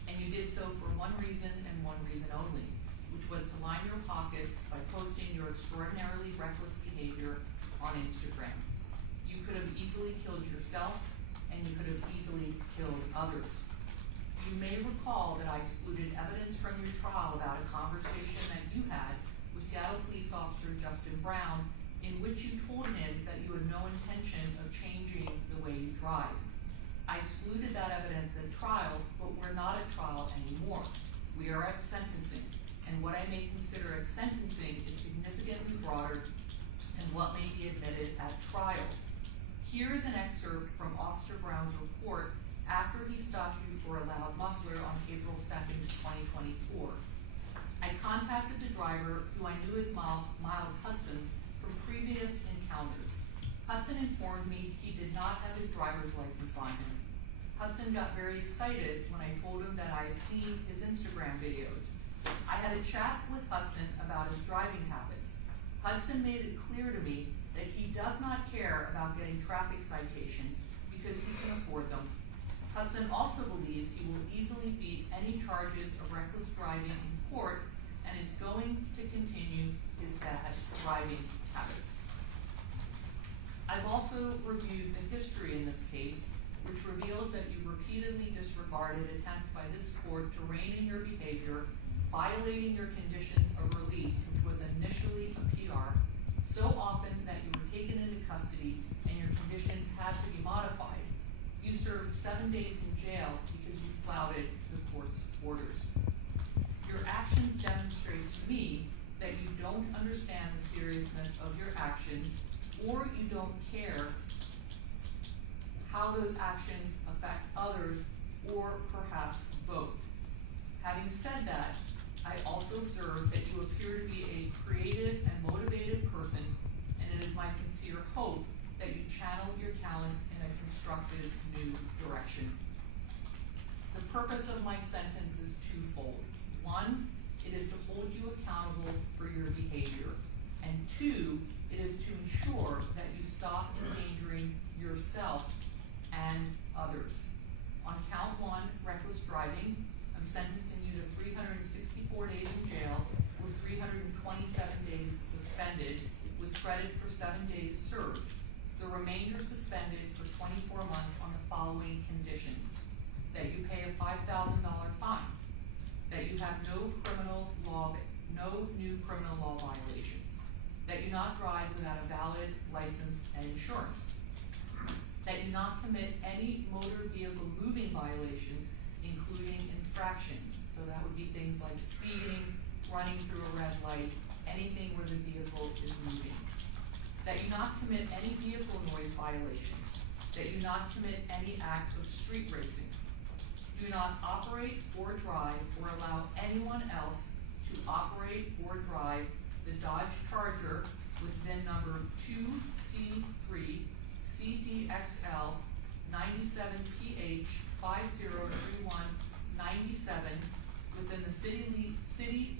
and you did so for one reason and one reason only, which was to line your pockets by posting your extraordinarily reckless behavior on Instagram. You could have easily killed yourself, and you could have easily killed others. You may recall that I excluded evidence from your trial about a conversation that you had with Seattle Police Officer Justin Brown, in which you told him that you had no intention of changing the way you drive. I excluded that evidence at trial, but we're not at trial anymore. We are at sentencing, and what I may consider at sentencing is significantly broader than what may be admitted at trial. Here is an excerpt from Officer Brown's report after he stopped you for a loud muffler on April 2nd, 2024. I contacted the driver, who I knew as Miles Hudson's from previous encounters. Hudson informed me he did not have his driver's license on him. Hudson got very excited when I told him that I had seen his Instagram videos. I had a chat with Hudson about his driving habits. Hudson made it clear to me that he does not care about getting traffic citations because he can afford them. Hudson also believes he will easily beat any charges of reckless driving in court and is going to continue his bad driving habits. I've also reviewed the history in this case, which reveals that you repeatedly disregarded attempts by this court to rein in your behavior, violating your conditions of release, which was initially a PR, so often that you were taken into custody and your conditions had to be modified. You served 7 days in jail because you flouted the court's orders. Your actions demonstrate to me that you don't understand the seriousness of your actions, or you don't care how those actions affect others, or perhaps both. Having said that, I also observe that you appear to be a creative and motivated person, and it is my sincere hope that you channel your talents in a constructive new direction. The purpose of my sentence is twofold. One, it is to hold you accountable for your behavior. And two, it is to ensure that you stop endangering yourself and others. On count one, reckless driving, I'm sentencing you to 364 days in jail with 327 days suspended with credit for 7 days served. The remainder suspended for 24 months on the following conditions: that you pay a $5,000 fine, that you have no new criminal law violations, that you not drive without a valid license and insurance, that you not commit any motor vehicle moving violations, including infractions. So that would be things like speeding, running through a red light, anything where the vehicle is moving. That you not commit any vehicle noise violations, that you not commit any act of street racing. Do not operate or drive or allow anyone else to operate or drive the Dodge Charger with VIN number 2C3 CDXL 97PH 503197 within the city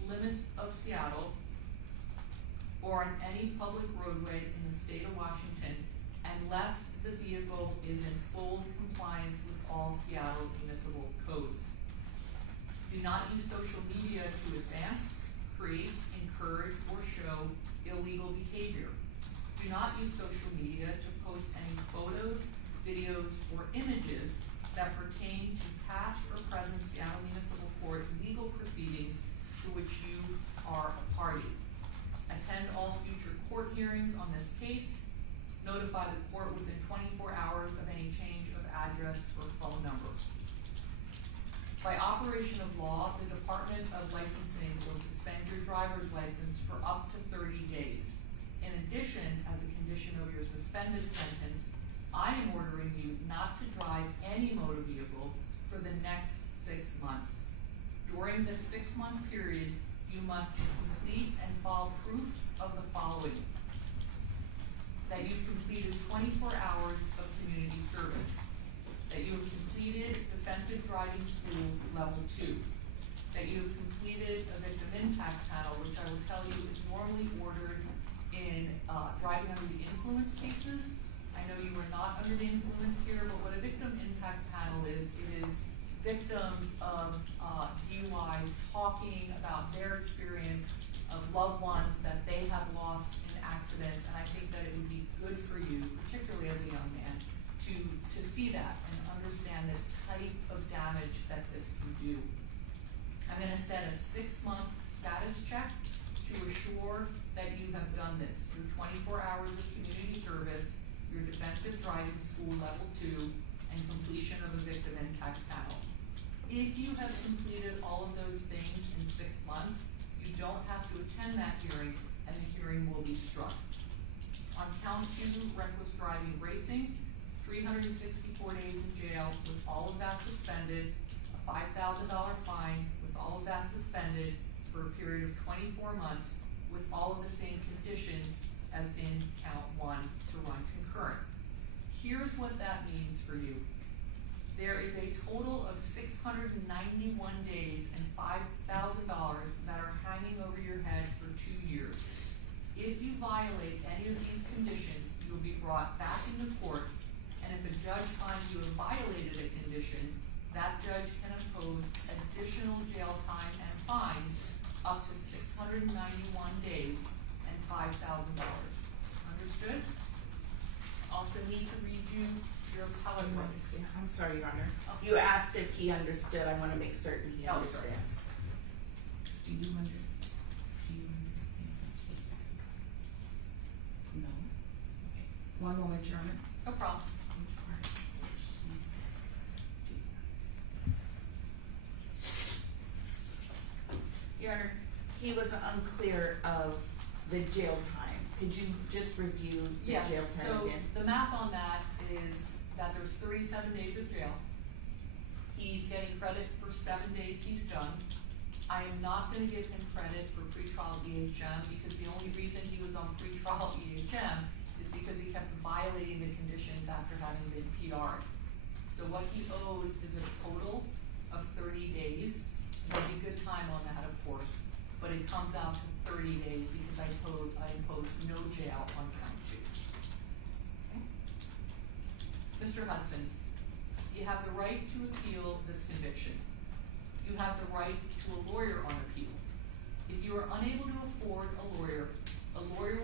limits of Seattle or on any public roadway in the state of Washington, unless the vehicle is in full compliance with all Seattle municipal codes. Do not use social media to advance, create, encourage, or show illegal behavior. Do not use social media to post any photos, videos, or images that pertain to past or present Seattle Municipal Court legal proceedings to which you are a party. Attend all future court hearings on this case. Notify the court within 24 hours of any change of address or phone number. By operation of law, the Department of Licensing will suspend your driver's license for up to 30 days. In addition, as a condition of your suspended sentence, I am ordering you not to drive any motor vehicle for the next 6 months. During this 6-month period, you must complete and file proof of the following: that you've completed 24 hours of community service, that you have completed defensive driving school level 2, that you have completed a victim impact panel, which I will tell you is normally ordered in driving under the influence cases. I know you were not under the influence here, but what a victim impact panel is, it is victims of DUIs talking about their experience of loved ones that they have lost in accidents, and I think that it would be good for you, particularly as a young man, to see that and understand the type of damage that this can do. I'm going to set a 6-month status check to assure that you have done this through 24 hours of community service, your defensive driving school level 2, and completion of the victim impact panel. If you have completed all of those things in 6 months, you don't have to attend that hearing, and the hearing will be struck. On count 2, reckless driving racing, 364 days in jail with all of that suspended, a $5,000 fine with all of that suspended for a period of 24 months with all of the same conditions as in count 1 to run concurrent. Here's what that means for you. There is a total of 691 days and $5,000 that are hanging over your head for 2 years. If you violate any of these conditions, you will be brought back into court, and if a judge finds you have violated a condition, that judge can impose additional jail time and fines up to 691 days and $5,000. Understood? Also need to read you your appellate rights. I'm sorry, Your Honor. You asked if he understood. I wanna make certain he Oh, sorry. understands. Do you understand? Do you understand? No? Okay. One moment, Your Honor. No problem. Which part? He said, do you understand? Your Honor, he was unclear of the jail time. Could you just review the Yes, jail time so again? the math on that is that there's 37 days of jail. He's getting credit for 7 days he's done. I am not gonna give him credit for pretrial EHM because the only reason he was on pretrial EHM is because he kept violating the conditions after having been PR'd. So what he owes is a total of 30 days. There'll be good time on that, of course, but it comes out to 30 days because I imposed no jail on count 2. Okay? Mr. Hudson, you have the right to appeal this conviction. You have the right to a lawyer on appeal. If you are unable to afford a lawyer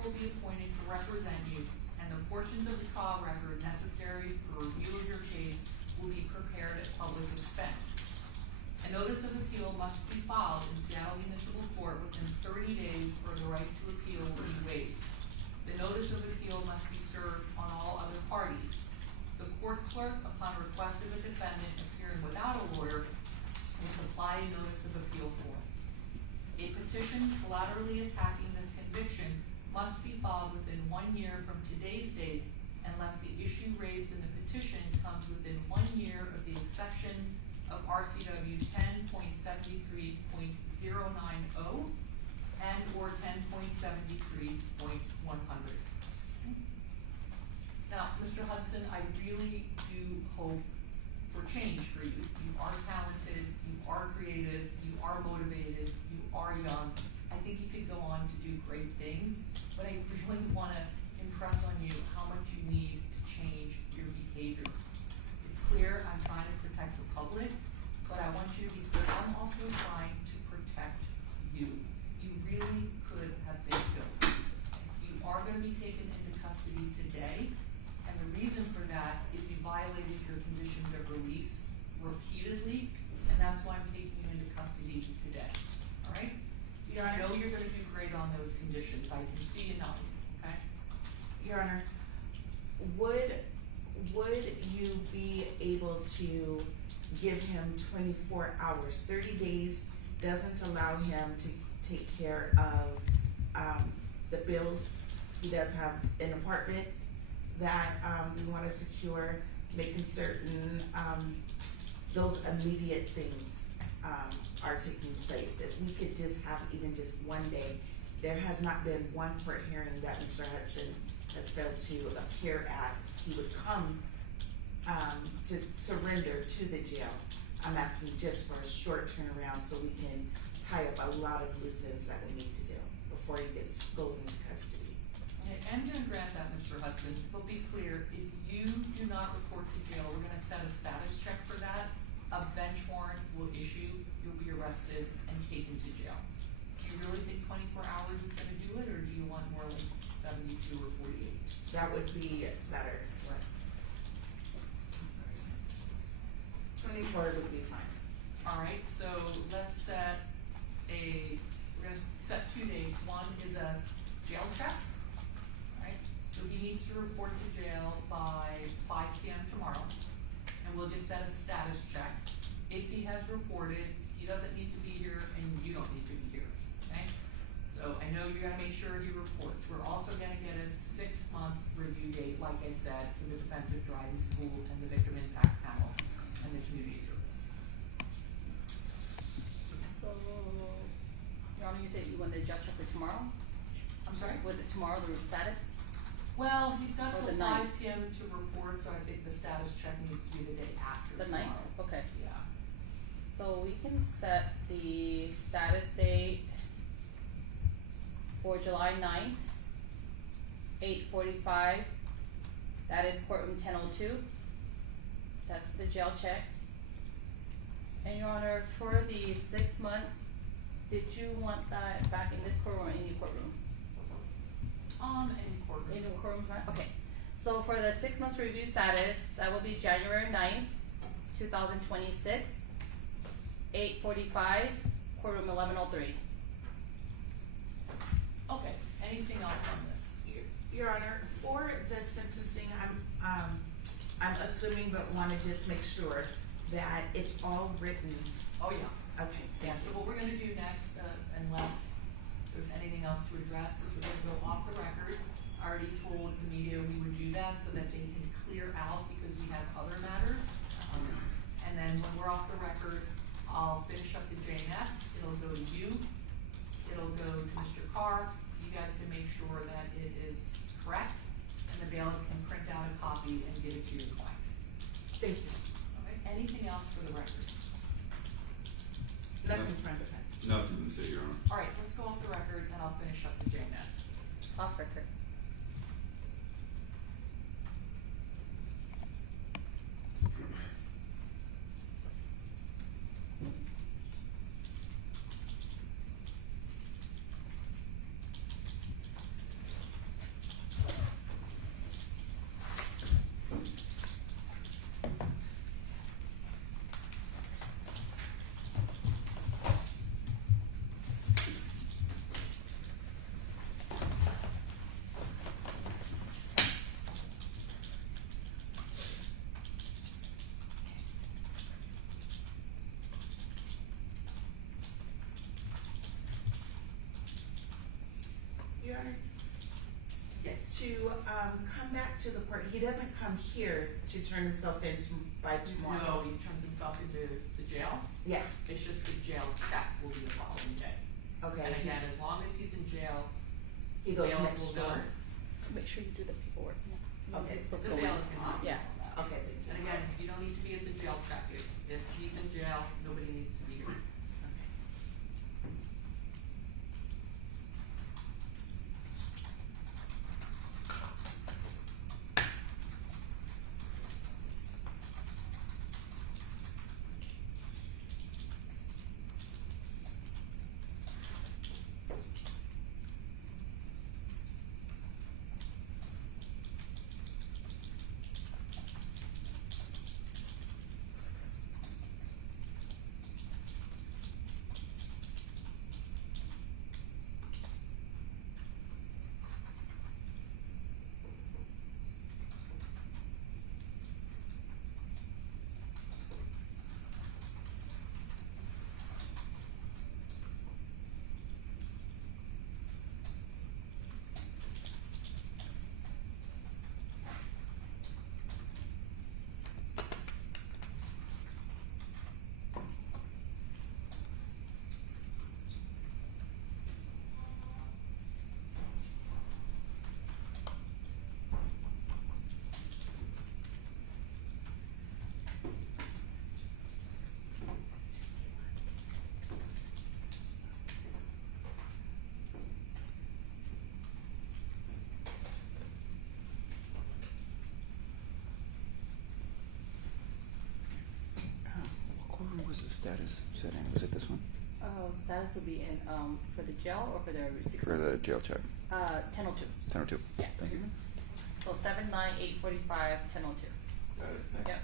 will be appointed to represent you, and the portions of the trial record necessary for review of your case will be prepared at public expense. A notice of appeal must be filed in Seattle Municipal Court within 30 days or the right to appeal will be waived. The notice of appeal must be served on all other parties. The court clerk, upon request of a defendant appearing without a lawyer, will supply a notice of appeal form. A petition collaterally attacking this conviction must be filed within 1 year from today's date unless the issue raised in the petition comes within 1 year of the exceptions of RCW 10.73.090 and or 10.73.100. Now, Mr. Hudson, I really do hope for change for you. You are talented, you are creative, you are motivated, you are young. I think you could go on to do great things, but I really wanna impress on you how much you need to change your behavior. It's clear I'm trying to protect the public, but I want you to be clear, I'm also trying to protect you. You really could have been killed. You are gonna be taken into custody today, and the reason for that is you violated your conditions of release repeatedly, and that's why I'm taking you into custody today, all right? Your I Honor. know you're gonna do great on those conditions, I can see you nodding, okay? Your Honor, would you be able to give him 24 hours? 30 days doesn't allow him to take care of, the bills. He does have an apartment that, we wanna secure, making certain, those immediate things, are taking place. If we could just have even just 1 day, there has not been one court hearing that Mr. Hudson has failed to appear at. He would come, to surrender to the jail. I'm asking just for a short turnaround so we can tie up a lot of loose ends that we need to do before he goes into custody. I'm gonna grant that, Mr. Hudson, but be clear, if you do not report to jail, we're gonna set a status check for that. A bench warrant will issue, you'll be arrested and taken to jail. Do you really think 24 hours is gonna do it, or do you want more like 72 or 48? That would be better. What? I'm sorry. 24 would be fine. Alright, so let's set we're gonna set 2 dates. One is a jail check, right? So he needs to report to jail by 5 p.m. tomorrow, and we'll just set a status check. if he has reported, he doesn't need to be here and you don't need to be here, okay? So I know you're gonna make sure he reports. We're also gonna get a 6-month review date, like I said, for the defensive driving school and the victim impact panel and the community service. So, Your Honor, you said you wanted the jail check for tomorrow? I'm sorry? Was it tomorrow, the status? Well, he's got Or till the 5 ninth. PM to report, so I think the status check needs to be the day after The tomorrow. ninth? Okay. Yeah. So we can set the status date for July 9th, 8:45. That is courtroom 1002. That's the jail check. And Your Honor, for the 6 months, did you want that back in this courtroom or any courtroom? Any court. In the courtroom, right? Okay. So for the 6 months review status, that will be January 9th, 2026, 8:45, courtroom 1103. Okay, anything else on this? Your Honor, for the sentencing, I'm assuming but wanna just make sure that it's all written. Oh, yeah. Okay, Yeah, thank so you. what we're gonna do next, unless there's anything else to address, is we're gonna go off the record. I already told the media we would do that so that they can clear out because we have other matters. And then when we're off the record, I'll finish up the JNS, it'll go to you, it'll go to Mr. Carr. You guys can make sure that it is correct, and the bailiff can print out a copy and give it to your client. Thank you. Okay, anything else for the record? Nothing from defense. Nothing to say, Your Honor. All right, let's go off the record and I'll finish up the JNS. Off record. Your Honor, Yes. to, come back to the court, he doesn't come here to turn himself in by tomorrow. No, he turns himself into the jail. Yeah, It's just the jail check will be the following day. okay. And again, as long as he's in jail, He goes bailiff next will go. door. Make sure you do the paperwork. Yeah. Okay. It's supposed The to go in. bailiff can help you Yeah. on that. Okay, thank you. And again, you don't need to be at the jail check. If he's in jail, nobody needs to be here. Okay. What courtroom was the status set in? Was it this one? Oh, status would be in, for the jail or for the 6 For the jail check. 1002. 1002. Yeah. Thank you. So 7/9/845, 1002. Got it, thanks. Yep.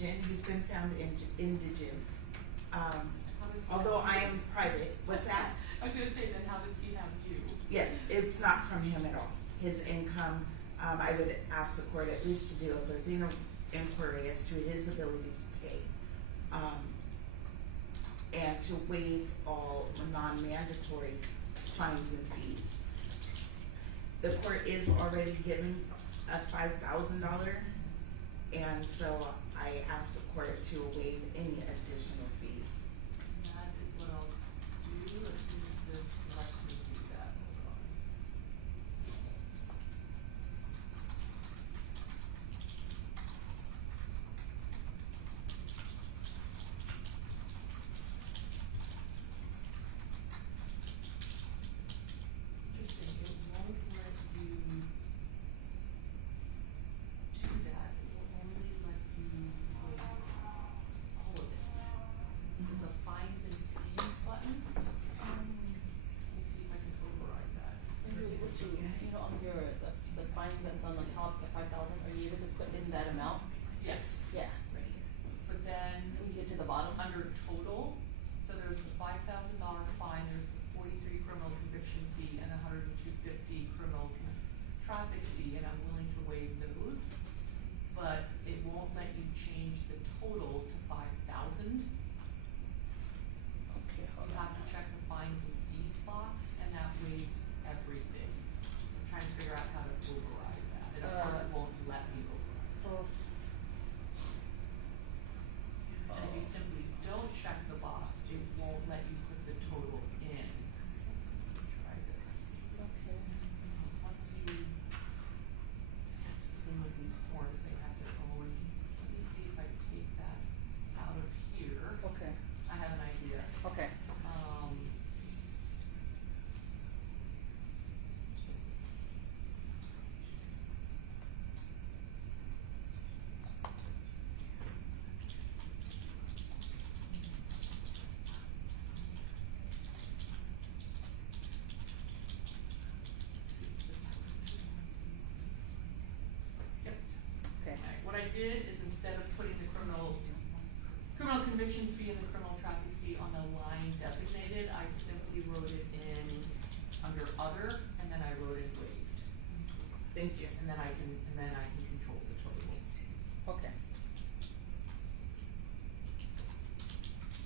indigent, he's been found indigent. How does he Although have I you? am private, what's that? I was gonna say, then how does he have you? Yes, it's not from him at all. His income, I would ask the court at least to do a Bazino inquiry as to his ability to pay. And to waive all non-mandatory fines and fees. The court is already giving a $5,000, and so I asked the court to waive any additional fees. That is what I'll do, as soon as this lets me do that, hold on. Interesting, it won't let you do that, it will only let you waive all of it. There's a fines and fees button. Let me see if I can override that. You know, on your, the fines that's on the top, the 5,000, are you able to put in that amount? Yes. Yeah. But then When you get to the bottom. under total, so there's the $5,000 fine, there's the 43 criminal conviction fee and a $102.50 criminal traffic fee, and I'm willing to waive those. But it won't let you change the total to 5,000. Okay, hold You on. have to check the fines and fees box, and that waives everything. I'm trying to figure out how to override that, and of course it won't let me override. So, And if you simply don't check the box, it won't let you put the total in. Try this. okay. Once you, some of these forms they have their own, let me see if I take that out of here. Okay, I have an idea. okay. Yep. Okay. What I did is instead of putting the criminal conviction fee and the criminal traffic fee on the line designated, I simply wrote it in under other, and then I wrote in waived. Thank you. And then I can control the total. Okay.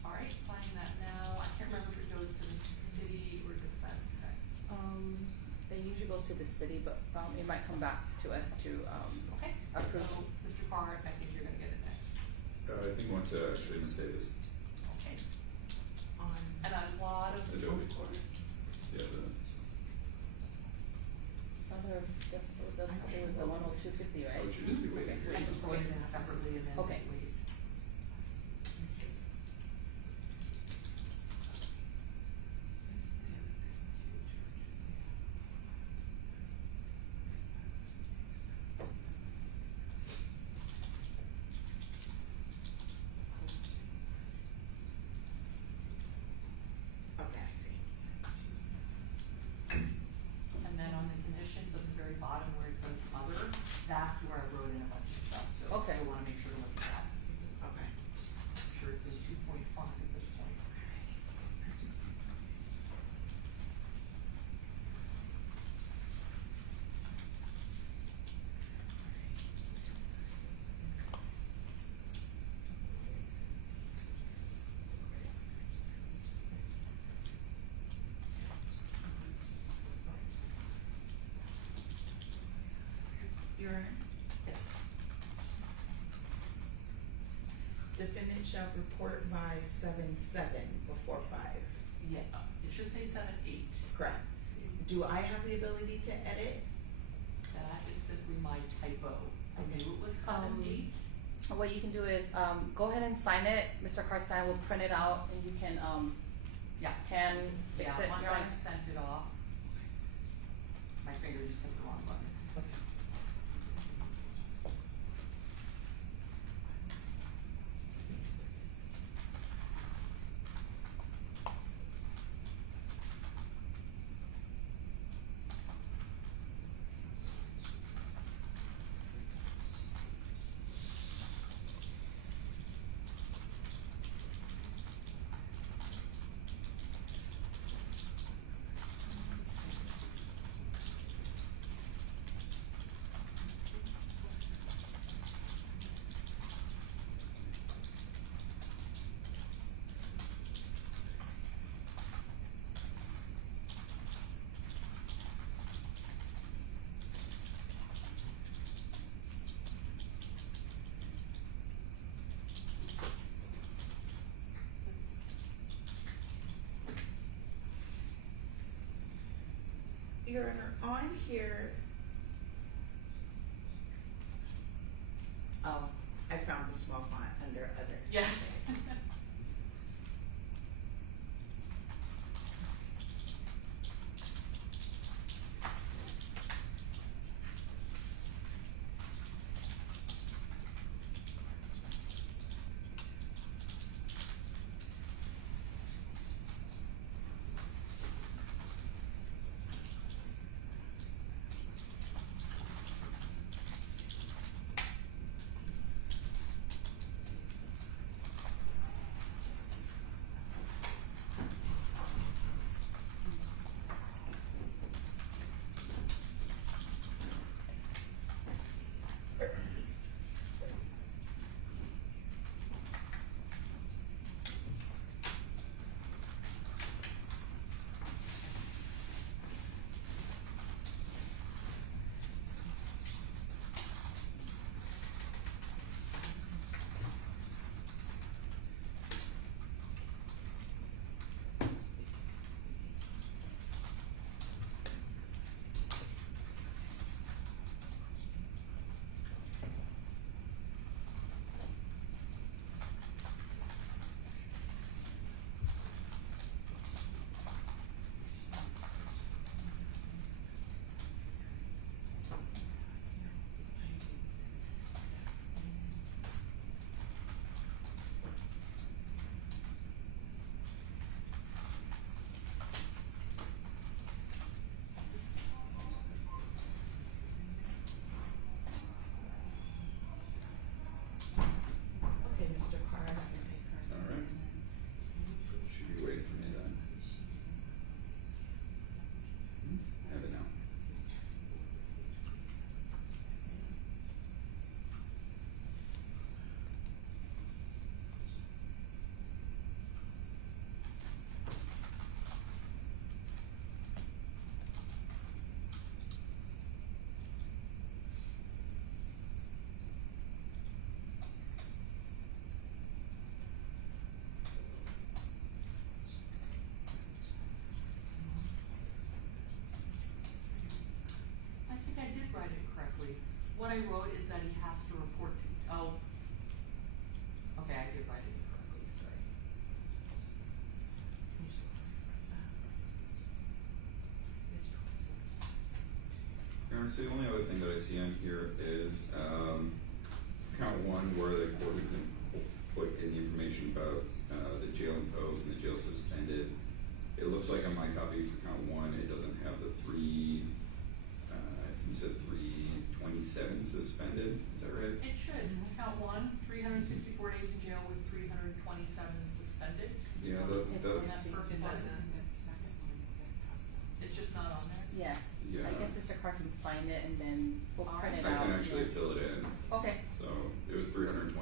Alright, signing that now. I can't remember if it goes to the city or defense next. They usually go to the city, but, it might come back to us to, Okay, so approve. Mr. Carr, I think you're gonna get it next. I think we want to actually Miss Davis, Okay. On, And a lot of. Adobe. Yeah, Other, it was the 102.50, right? Oh, it should just be waived. Okay. I just wrote it in separately and then. Okay. waived. okay, I see. And then on the conditions at the very bottom where it says other, that's where I wrote in a bunch of stuff, so Okay. you'll wanna make sure to look at that. Okay. I'm sure it's in 2-point font at this point. Your Honor, Yes. defendant shall report by 7/7 before 5. Yeah, it should say 7-8. Correct. Do I have the ability to edit? That is simply my typo. I knew it was 7-8. What you can do is, go ahead and sign it, Mr. Carson will print it out, and you can, Yeah. can fix Yeah, it, once Your Honor. I've sent it off, my finger just hit the wrong button. Your Honor, on here. Oh, I found the small font under other. Yeah. Okay, Mr. Carr, I see your paper. Alright. Should be waiting for me then. Have it now. I think I did write it correctly. What I wrote is that he has to report to, oh. Okay, I did write it correctly, sorry. Your Honor, so the only other thing that I see on here is, count one where the court has put in the information about, the jail imposed and the jail suspended. It looks like on my copy for count one, it doesn't have the three, I think you said 327 suspended, is that right? It should, count one, 364 days in jail with 327 suspended. Yeah, It's that's, on that It big doesn't. It's just not on there. Yeah, yeah. I guess Mr. Carr can sign it and then we'll print it I out. can actually fill it in, Okay, so it was 327,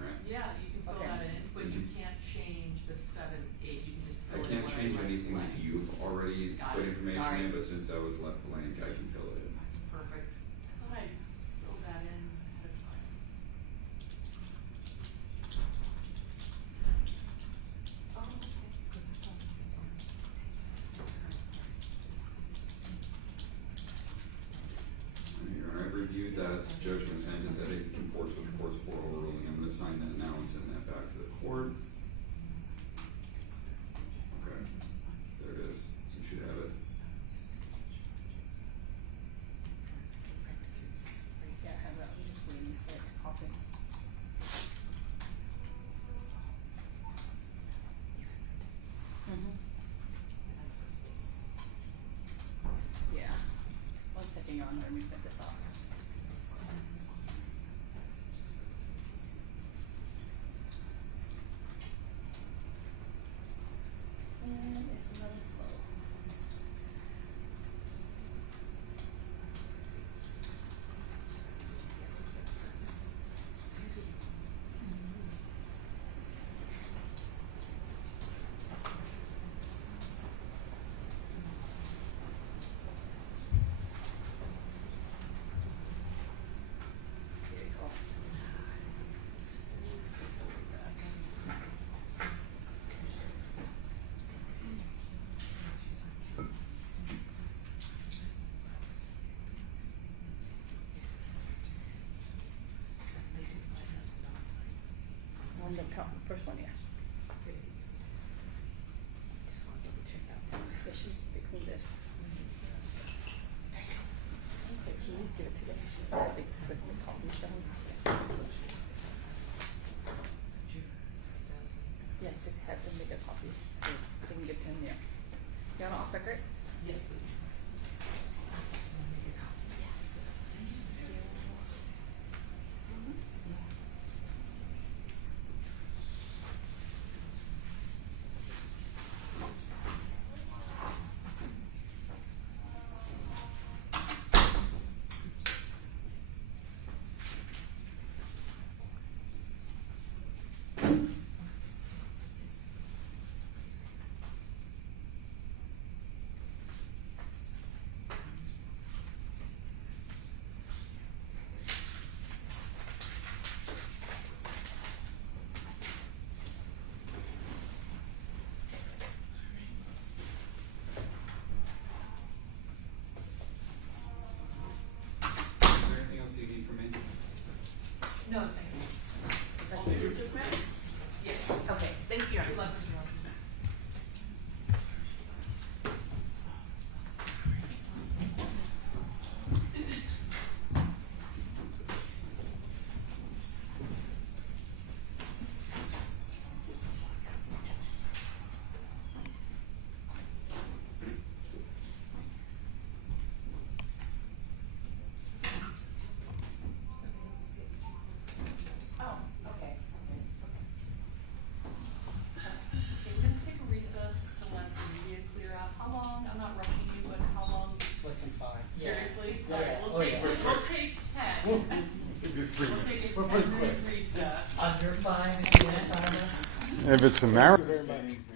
right? Yeah, you can fill Okay. that in, but you can't change the 7, 8, you can just I fill in can't what change wrote anything that blank. you've already Got put it. information in, Alright. but since that was left blank, I can fill it in. Perfect. I thought I filled that in ahead of time. Your Honor, I've reviewed that judgment sentence, that it comports with the court's oral ruling, I'm gonna sign that now and send that back to the court. Okay, there it is, you should have it. yeah, I have that, I'm just waiting for it to copy. Yeah, one second, Your Honor, let me print this off. First one, yeah. Just want to double check that one. Yeah, she's fixing this. Okay, can you give it to them? Like, put the copies down. Yeah, just have them make a copy, so they can give to him, yeah. You want it off record? Yes, please. Is there anything else you need from me? No, thank you. All Is this Matt? Yes. Okay, thank you. Good luck, Mr. Johnson. Oh, okay. Okay, we're gonna take a recess to let the media clear out. How long, I'm not rushing you, but how long? Less than 5. Seriously? Yeah. Alright, Oh, we'll yeah. take 10. We'll take a We're pretty 10-minute quick. recess. Under 5 if you want time. If it's a marathon. Very much.